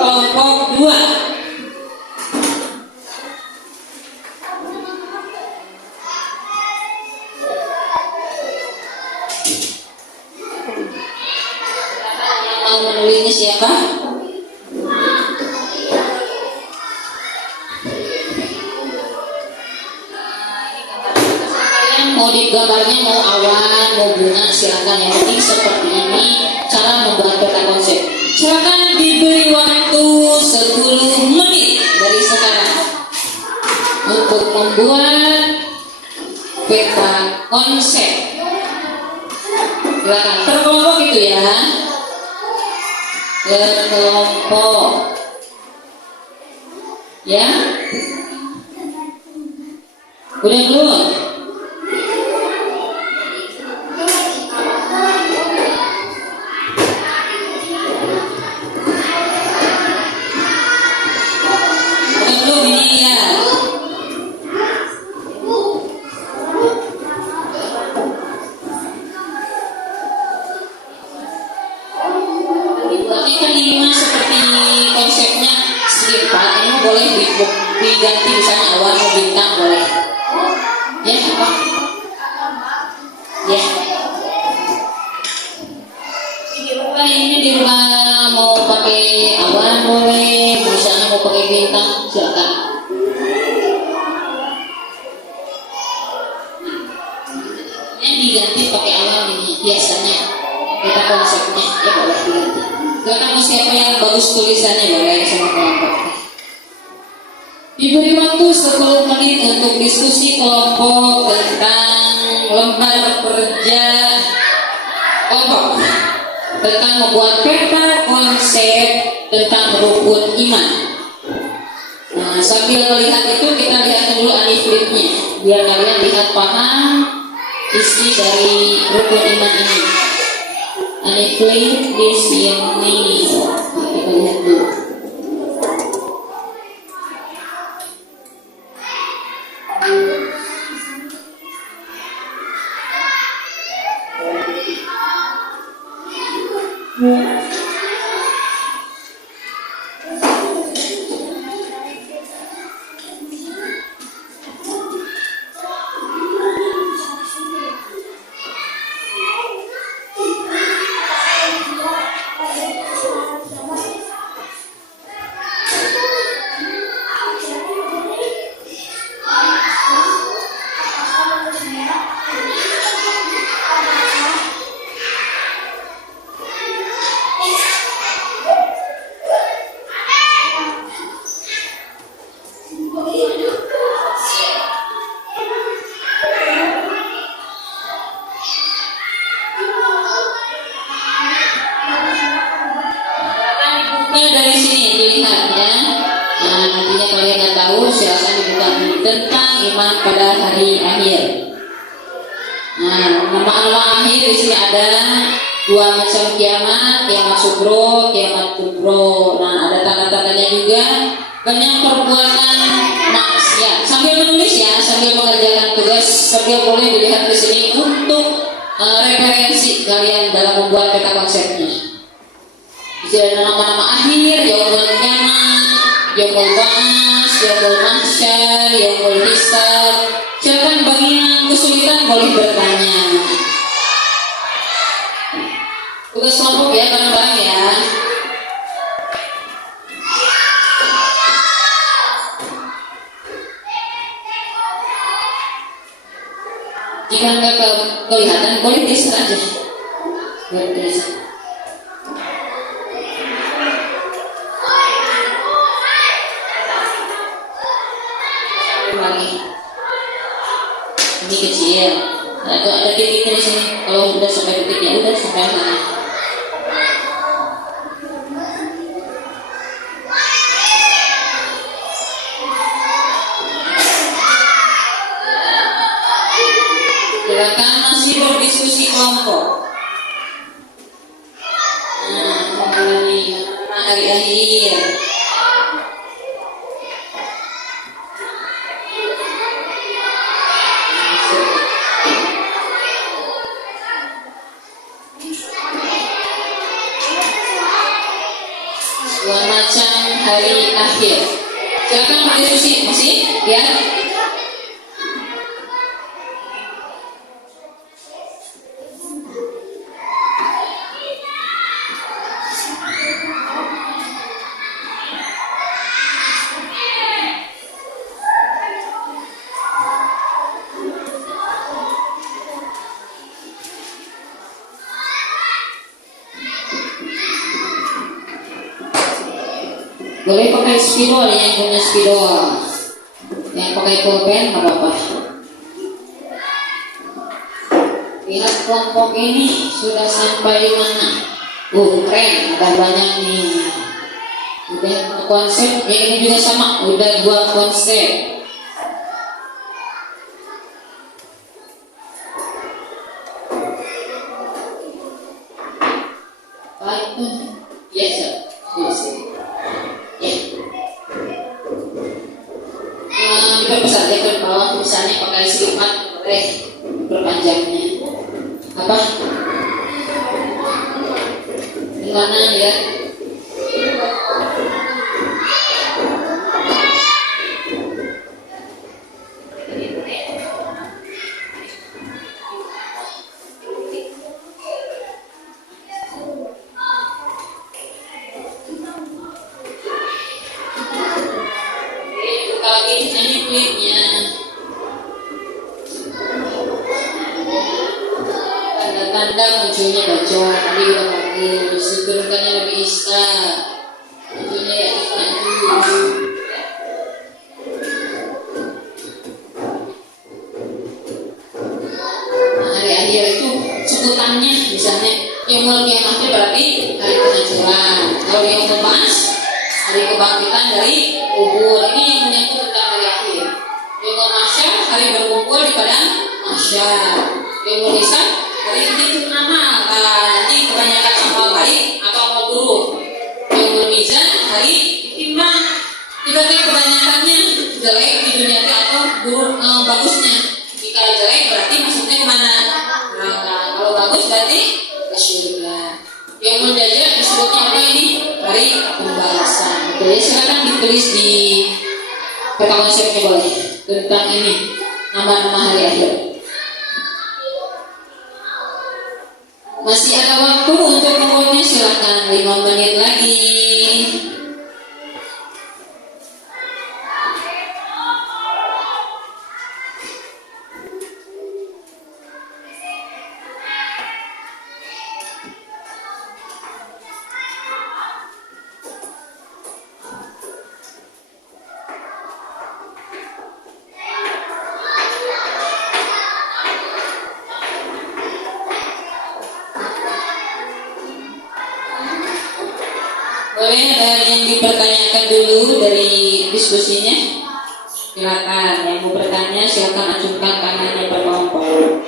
Kelompok 2. Yang mau menulisnya siapa? Kalian mau di gambarnya mau awan, mau bunga silakan, yang penting seperti ini cara membuat peta konsep. Silakan diberi waktu 10 menit dari sekarang untuk membuat peta konsep. Silakan berkelompok itu ya, berkelompok ya. Udah belum? Belum ini ya. Dibuatnya kan ini mah seperti konsepnya segi 4. Ini boleh diganti misalnya awan atau bintang boleh. Ya apa? Ya. Ini di rumah mau pakai awan boleh, misalnya mau pakai bintang silakan. Ini diganti pakai awan ini biasanya. Kita konsepnya ya boleh diganti. Silakan siapa yang bagus tulisannya boleh sama kelompok. Diberi waktu 10 menit untuk diskusi kelompok tentang lembar kerja kelompok, tentang membuat peta konsep tentang rukun iman. Nah, sambil melihat itu kita lihat dulu anifritnya biar kalian lihat paham isi dari rukun iman ini. Anifrit di sini kita lihat dulu. Dari sini dilihat ya. Nah, nantinya kalian yang tahu silakan dibuka tentang iman pada hari akhir. Nah, nama-nama akhir di sini ada 2 macam kiamat, kiamat sugro, kiamat kubro. Nah, ada tanda-tandanya juga. Banyak perbuatan maksiat. Sambil menulis ya, sambil mengerjakan tugas, sambil boleh dilihat di sini untuk referensi kalian dalam membuat peta konsepnya. Jadi nama-nama akhir, yaumul qiyamah, yaumul ba'ats, yaumul mahsyar, yaumul hisab. Silakan bagi yang kesulitan boleh bertanya. Tugas kelompok ya, bareng-bareng ya. Jika nggak kelihatan, boleh geser aja. Boleh geser. Ini kecil, ada titiknya di sini. Kalau sudah sampai titiknya udah sampai sana. Silakan masih berdiskusi kelompok. Nah, ini hari akhir. Macam hari akhir. Silakan berdiskusi masih ya. Boleh pakai spidol yang punya spidol. Yang pakai pulpen nggak apa-apa. Lihat kelompok ini sudah sampai di mana? Keren, ada banyak nih. Udah konsep, yang ini juga sama, udah 2 konsep. Baik, yes, sir. Yes. Ya. Kita bisa lihat ke bawah, misalnya pakai silimat, boleh perpanjangnya. Apa? Gimana ya? Ini klipnya. Tanda-tanda munculnya bocor, tadi udah bagus. Diturunkannya lebih instan. Munculnya ya maju. Nah, hari akhir itu sebutannya, misalnya yang kiamatnya berarti hari kehancuran. Kalau yang membahas hari kebangkitan dari kubur, ini yang menyangkut tentang hari akhir. Yang mahsyar, hari berkumpul di padang mahsyar. Yang hisab, hari itu amal. Nanti kebanyakan amal baik atau amal buruk. Yang mizan, hari timbang. Jika kebanyakannya jelek di dunia atau buruk bagusnya. Jika jelek berarti maksudnya kemana? Nah, kalau bagus berarti ke surga. Yang menjajah disebutnya apa ini? Hari pembalasan. Oke, silakan ditulis di peta konsepnya boleh tentang ini nama-nama hari akhir. Masih ada waktu untuk membuatnya, silakan 5 menit lagi. Boleh ada yang dipertanyakan dulu dari diskusinya? Silakan, yang mau bertanya silakan acungkan tangannya berkelompok.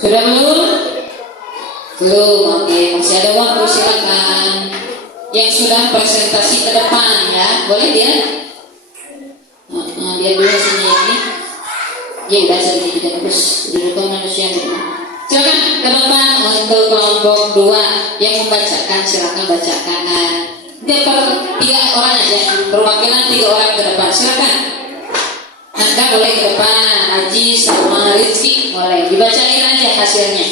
Sudah belum? Belum, oke. Masih ada waktu, silakan. Yang sudah presentasi ke depan ya, boleh dia? Dia dulu sini ini. Ya udah sini juga terus. Jadi bukan manusia gitu. Silakan ke depan untuk kelompok 2 yang membacakan, silakan bacakan. Dia 3 orang aja, perwakilan 3 orang ke depan. Silakan. Anda boleh ke depan, Haji sama Rizky boleh dibacain aja hasilnya.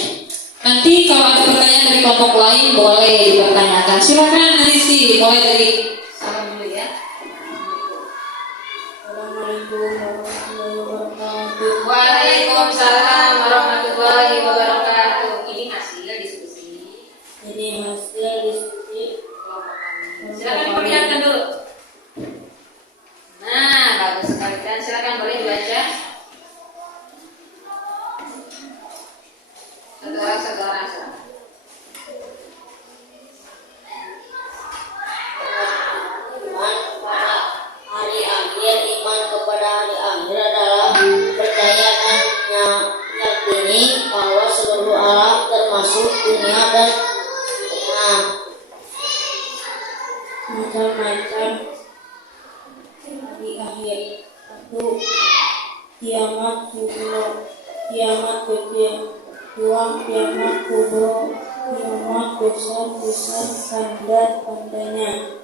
Nanti kalau ada pertanyaan dari kelompok lain boleh dipertanyakan. Silakan Rizky, mulai dari salam dulu ya. Assalamualaikum warahmatullahi wabarakatuh. Waalaikumsalam warahmatullahi wabarakatuh. Ini hasil diskusi. Ini hasil diskusi. Silakan diperlihatkan dulu. Nah, bagus sekali kan. Silakan boleh dibaca. Satu orang silakan. Iman kepada hari akhir. Iman kepada hari akhir adalah percaya dan yakini bahwa seluruh alam termasuk dunia dan macam-macam hari akhir. 1. Kiamat kubro, kiamat kecil. 2. Kiamat kubro, kiamat besar tanda-tandanya.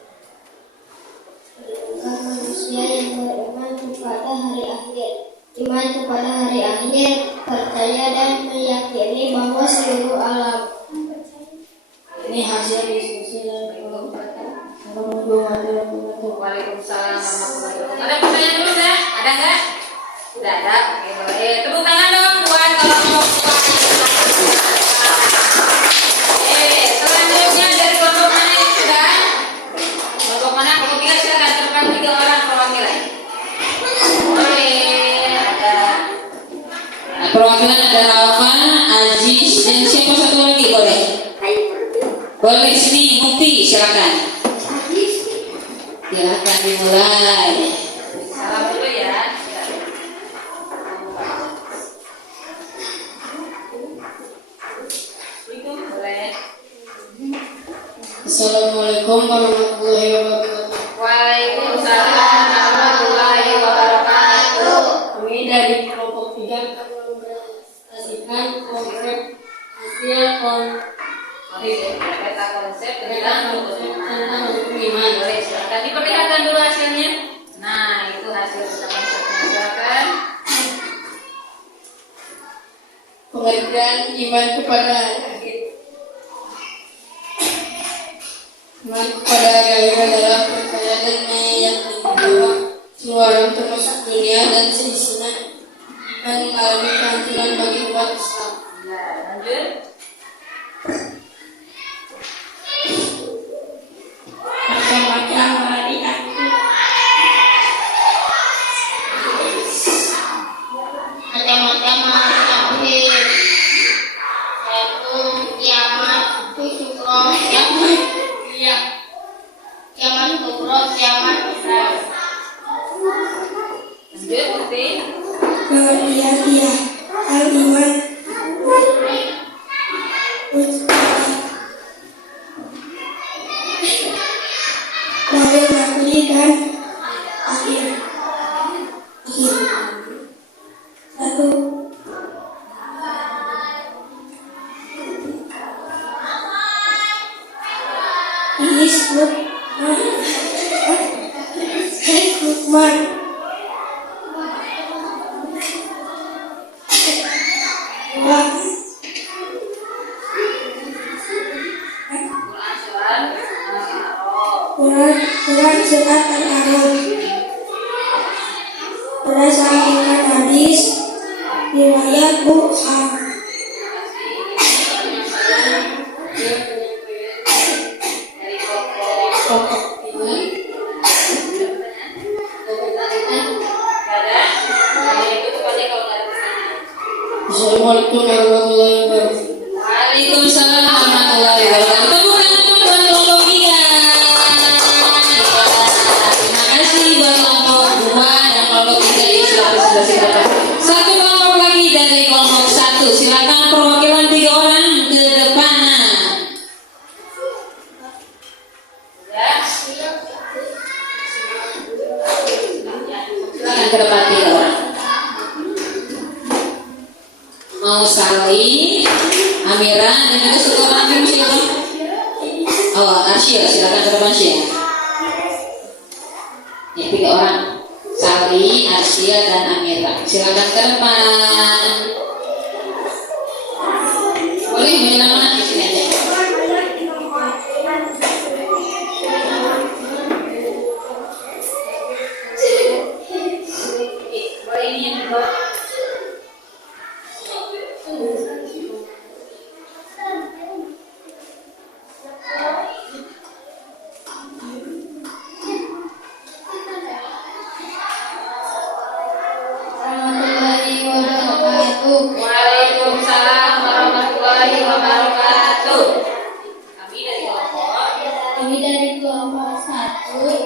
Manusia yang beriman kepada hari akhir akhir. Iman kepada hari akhir, percaya dan meyakini bahwa seluruh alam. Ini hasil diskusi dan penelitian. Waalaikumsalam warahmatullahi wabarakatuh. Ada pertanyaan dulu dah? Ada nggak? Sudah ada. Oke, boleh. Tepuk tangan dong buat kelompok. Selanjutnya dari kelompok mana yang sudah? Kelompok mana? Kelompok 3 silakan terdepan 3 orang perwakilan. Boleh. Ada. Nah, perwakilan ada Rafa, Aziz, dan siapa satu lagi boleh? Boleh sini, Mukti, silakan. Silakan dimulai. Salam dulu ya. Assalamualaikum warahmatullahi wabarakatuh. Waalaikumsalam warahmatullahi wabarakatuh. Kami dari kelompok 3 akan mempresentasikan konsep hasil Peta konsep tentang rukun iman. Boleh, silakan diperlihatkan dulu hasilnya. Nah, itu hasil peta konsepnya. Silakan. Pengertian iman kepada hari akhir. Iman kepada hari akhir adalah percaya dan meyakini bahwa semua orang termasuk dunia dan seisinya akan mengalami kehancuran bagi umat Islam. Nah, lanjut. Macam-macam hari akhir. Macam-macam hari akhir. Yaitu kiamat, kusukro, kiamat kubro, kiamat besar. Lanjut, Mukti. Kemudian dia al-iman dari makhluk dan akhir. Satu, disebut hikmah. Quran surat Al-A'raf. Berdasarkan hadis riwayat Bukhari. Assalamualaikum warahmatullahi wabarakatuh. Waalaikumsalam warahmatullahi wabarakatuh. Tepuk tangan buat kelompok 3. Terima kasih buat kelompok 2 dan kelompok 3 yang sudah presentasikan. Satu kelompok lagi dari kelompok 1. Silakan perwakilan 3 orang ke depan. Ya. Silakan ke depan 3 orang. Mau Sali, Amira, dan juga satu orang lagi siapa? Oh, Arsya, silakan ke depan Arsya. Ya, 3 orang. Sali, Arsya, dan Amira. Silakan ke depan. Boleh menyerang mana? Di sini aja. Boleh ini yang kedua. Waalaikumsalam warahmatullahi wabarakatuh. Kami dari kelompok. Kami dari kelompok 1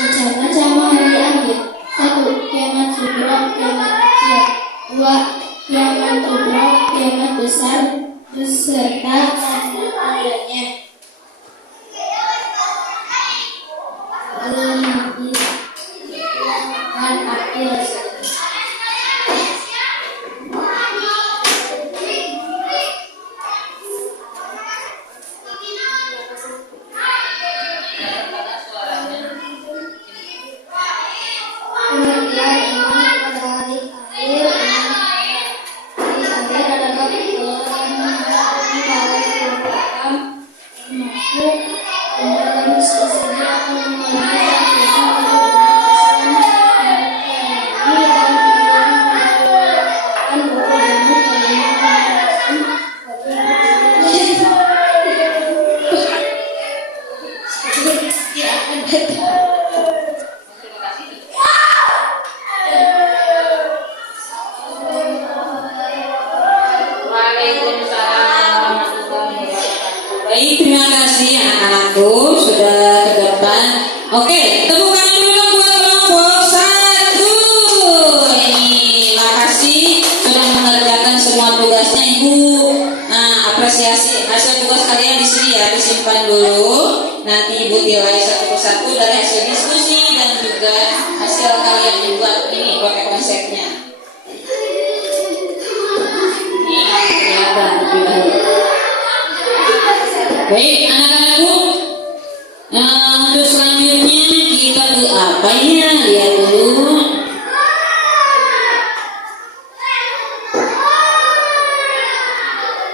macam-macam hari akhir. 1. Kiamat sugro, kiamat kecil. 2. Kiamat kubro, kiamat besar beserta tanda-tandanya. Dan akhir. sudah ke depan. Oke, temukan dulu buat kelompok 1. Ini makasih sudah mengerjakan semua tugasnya Ibu. Nah, apresiasi hasil tugas kalian di sini ya, disimpan dulu. Nanti Ibu nilai satu persatu dari hasil diskusi dan juga hasil kalian membuat ini pakai konsepnya. Ini kelihatan lebih dahulu. Baik, anak-anakku. Untuk selanjutnya kita ke apa ya? Lihat dulu.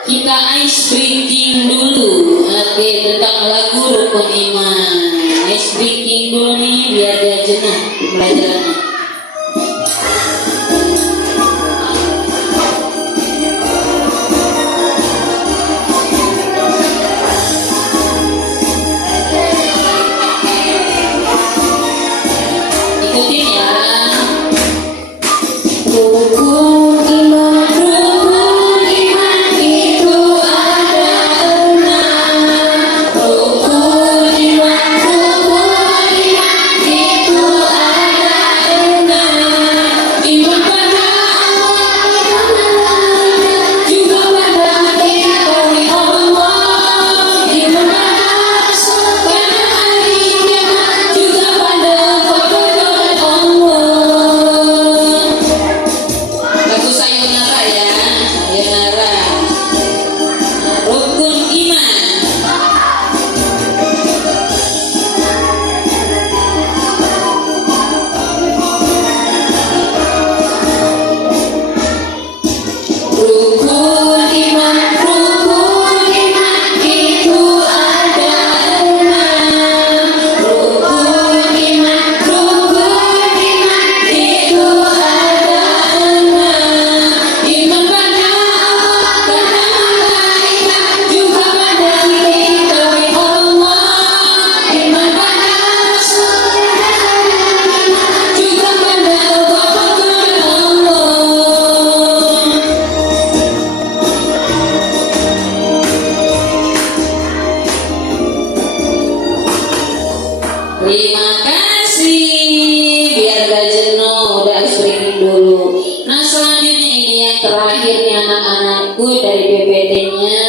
Kita ice breaking dulu. Oke, tentang lagu Rukun Iman. Ice breaking dulu nih biar dia jenah di pelajarannya. Ikutin ya. Rukun iman itu ada 6. Rukun iman itu ada 6. Iman pada Allah, juga pada kitab Allah. Iman pada Rasul, pada hari kiamat, juga pada kebenaran Allah. Lagu sayonara ya, sayonara. Rukun iman. Rukun iman itu ada 6. Rukun iman itu ada 6. Iman pada Allah, pada malaikat, juga pada kitab Allah. Iman pada Rasul, juga pada kebenaran Allah. Terima kasih. Biar gak jenuh, udah screening dulu. Nah, selanjutnya ini yang terakhir nih anak-anakku dari PPT-nya.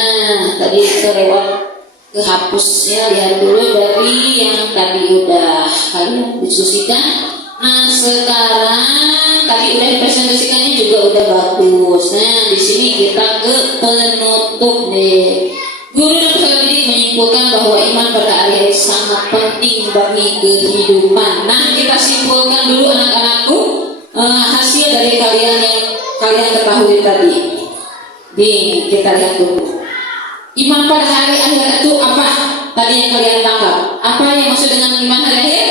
Tadi kelewat kehapus ya, lihat dulu dari yang tadi udah kalian diskusikan. Nah, sekarang tadi udah dipresentasikannya juga udah bagus. Nah, di sini kita ke penutup deh. Guru dan peserta didik menyimpulkan bahwa iman pada akhir sangat penting bagi kehidupan. Nah, kita simpulkan dulu anak-anakku hasil dari kalian yang kalian ketahui tadi. Kita lihat dulu. Iman pada hari akhir itu apa? Tadi yang kalian tangkap. Apa yang maksud dengan iman hari akhir?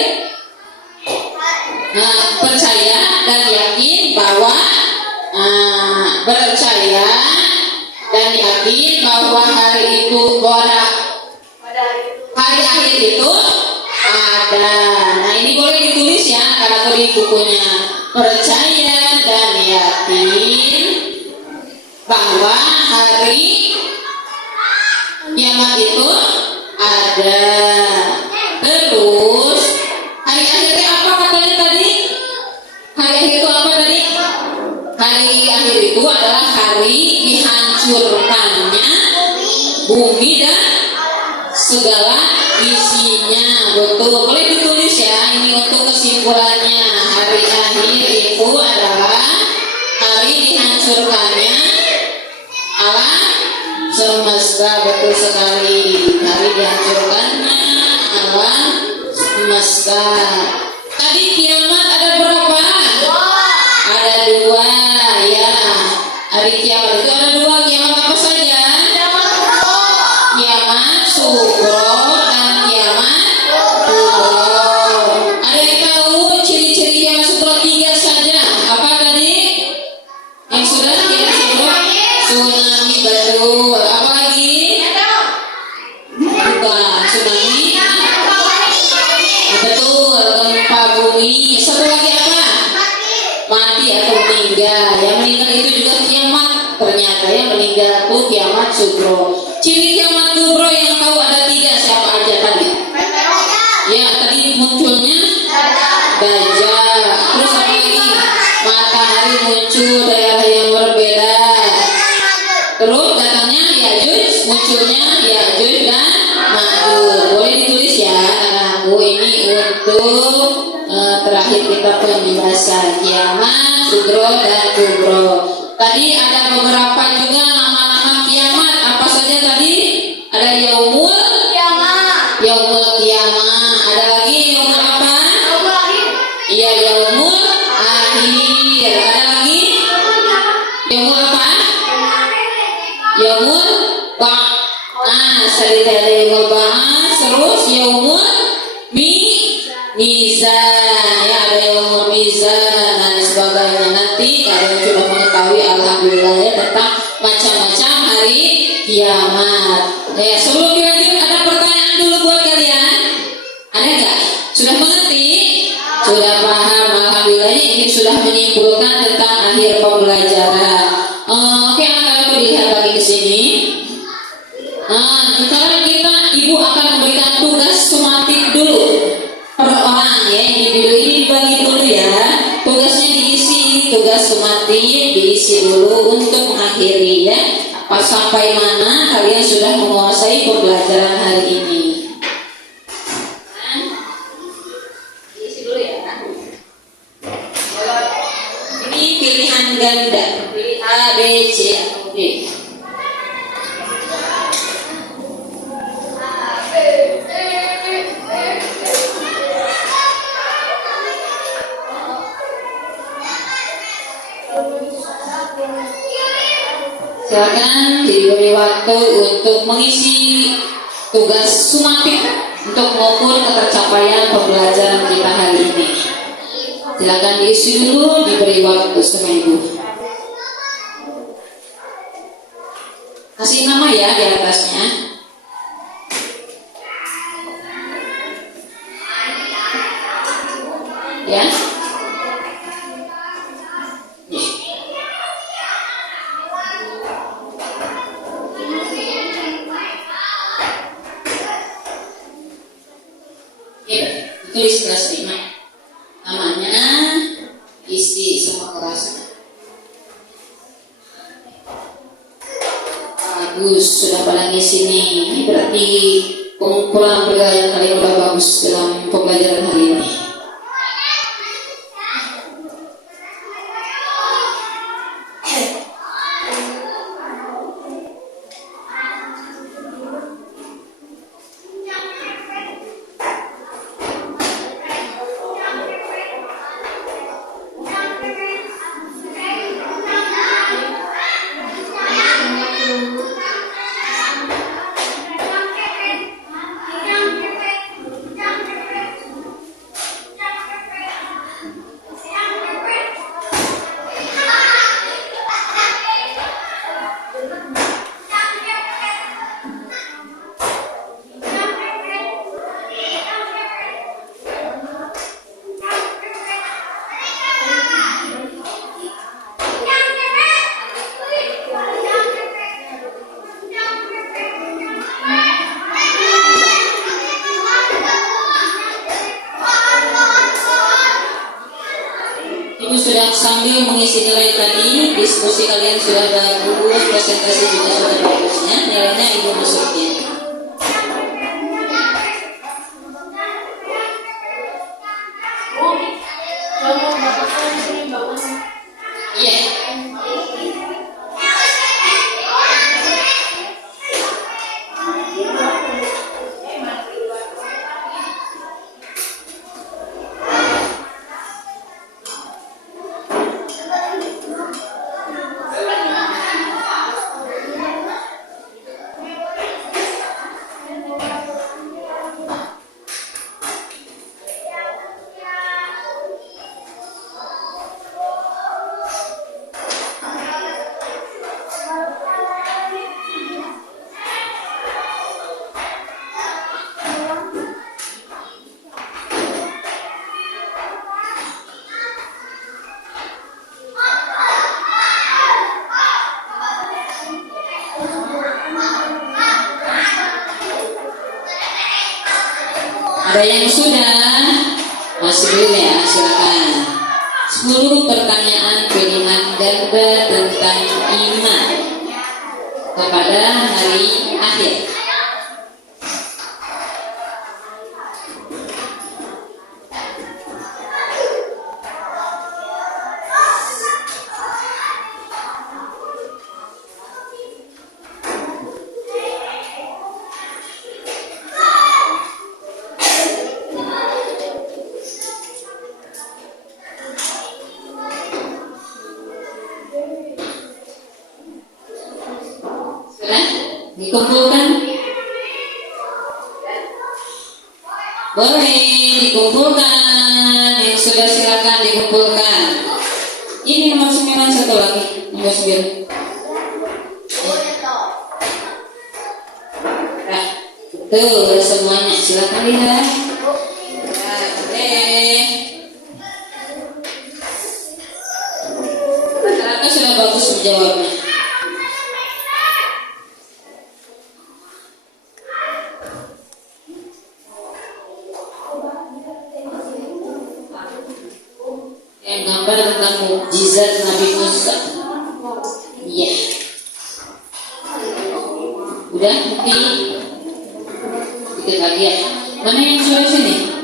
Nah, percaya dan yakin bahwa percaya dan yakin bahwa hari itu hari akhir itu ada. Nah, ini boleh ditulis ya karena di bukunya. Percaya dan yakin bahwa hari kiamat itu ada. Terus hari akhirnya apa katanya tadi? Hari akhir itu apa tadi? Hari akhir itu adalah hari dihancurkannya bumi dan segala isinya. Betul, boleh ditulis ya. Ini untuk kesimpulannya. Hari akhir itu adalah hari dihancurkannya alam semesta. Betul sekali. Hari dihancurkannya alam semesta. Tadi kiamat ada berapa? Ada 2 ya. Hari kiamat itu ada 2. Kiamat apa saja? Kiamat sugro dan kiamat kubro. Ada yang tahu ciri-ciri kiamat sugro? 3 saja. Apa tadi? Yang sudah kiamat sugro? Tsunami, betul. Apa lagi? Bukan tsunami. Betul, gempa bumi. Satu lagi apa? Mati atau meninggal. Yang meninggal itu juga kiamat. Ternyata yang meninggal itu kiamat sugro. Ciri kiamat kubro yang tahu ada 3, siapa aja tadi? Ya, tadi munculnya Dajjal. Terus apa lagi? Matahari muncul daerah yang berbeda. Terus datangnya Ya'juj, munculnya Ya'juj dan Ma'juj. Boleh ditulis ya, anak-anakku. Ini untuk terakhir kita penjelasan kiamat, sugro dan kubro. Tadi ada beberapa juga nama-nama kiamat. Apa saja tadi? Ada yaumul kiamat. Ada lagi yaumul apa? Iya, yaumul akhir. Ada lagi? Yaumul apa? Yaumul ba'ats. Tadi ada yaumul ba'ats, terus yaumul mizan. Ya, ada yaumul mizan dan sebagainya. Nanti kalian sudah mengetahui alhamdulillah ya tentang macam-macam hari kiamat. Ya, sebelum dilanjut ada pertanyaan dulu buat kalian. Ada nggak? Sudah mengerti? Sudah paham? Alhamdulillah ini sudah menyimpulkan tentang akhir pembelajaran. Oke, anak-anak lihat lagi ke sini. Sekarang ibu akan memberikan tugas sumatif dulu per orang ya. Individu ini dibagi dulu ya. Tugasnya diisi, tugas sumatif diisi dulu untuk mengakhiri ya. Pas sampai mana kalian sudah menguasai pembelajaran hari ini. Diisi dulu ya. Ini pilihan ganda, pilih A, B, C atau D. Silakan diberi waktu untuk mengisi tugas sumatif untuk mengukur ketercapaian pembelajaran kita hari ini. Silakan diisi dulu, diberi waktu seminggu. Kasih nama ya di atasnya. Ya. Tulis kelas 5. Namanya, isi semua kelasnya. Bagus, sudah pada ngisi nih. Ini berarti pengumpulan yang kalian udah bagus dalam pembelajaran hari ini. Sudah sambil mengisi nilai tadi, diskusi kalian sudah bagus, presentasi juga sudah bagusnya, nilainya ibu masukin. Iya. Ada yang sudah? Masih belum ya? Silakan. 10 pertanyaan pilihan ganda tentang iman kepada hari akhir. Dikumpulkan? Boleh dikumpulkan. Yang sudah silakan dikumpulkan. Ini nomor 9, satu lagi nomor 9. Nah, betul semuanya. Silakan lihat. Nah, boleh. Rata-rata sudah bagus menjawabnya. Gambar tentang mukjizat Nabi Musa. Iya. Udah bukti. Dikit lagi ya. Mana yang sudah sini?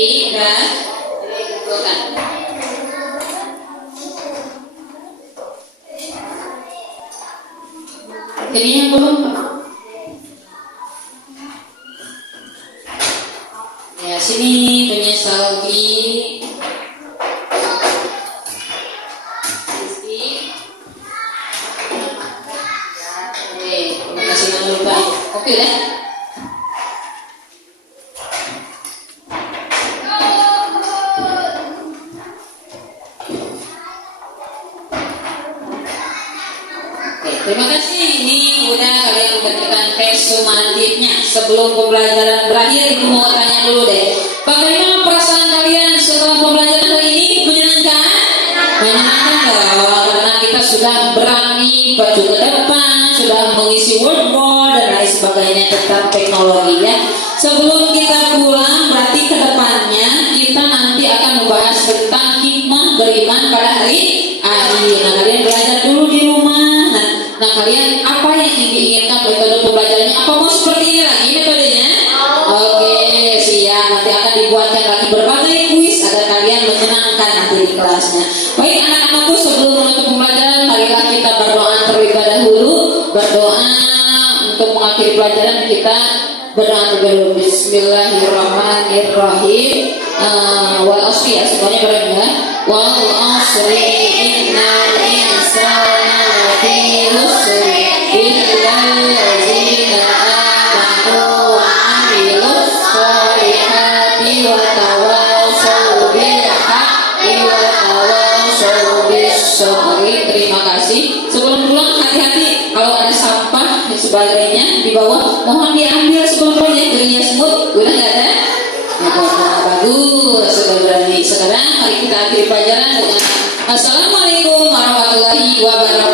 Tidak dikumpulkan. Ini yang belum. Ya sini punya Saudi. Oke, terima kasih yang lupa. Oke dah. Terima kasih. Ini udah kalian memberikan tes sumatifnya. Sebelum pembelajaran berakhir, ibu mau tanya dulu deh. Bagaimana perasaan kalian setelah pembelajaran hari ini? Menyenangkan? Menyenangkan nggak? Karena kita sudah berani baju ke depan, sudah mengisi word dan lain sebagainya tentang teknologi ya. Sebelum kita pulang, berarti ke depannya kita nanti akan membahas tentang hikmah beriman pada hari akhir. Nah, kalian belajar dulu di rumah. Nah kalian apa yang diinginkan metode pembelajarannya? Apa mau seperti ini lagi metodenya? Oke, siap. Nanti akan dibuatkan lagi berbagai kuis agar kalian menyenangkan nanti di kelasnya. Baik anak-anakku, sebelum menutup pembelajaran, marilah kita berdoa terlebih dahulu. Berdoa untuk mengakhiri pelajaran kita. Berdoa terlebih dahulu. Bismillahirrahmanirrahim. Wal asri ya, semuanya bareng ya. Wal asri innal insana lafi khusr illa allazina amanu wa amilus solihati wa tawassaw bil haqqi wa tawassaw bis sabr. Terima kasih. Sebelum pulang hati-hati kalau ada sampah dan sebagainya di bawah, mohon diambil sebelum pulang. Gerinya semut udah nggak ada. Bagus, sudah berani. Sekarang mari kita akhiri pelajaran dengan Assalamualaikum warahmatullahi wabarakatuh.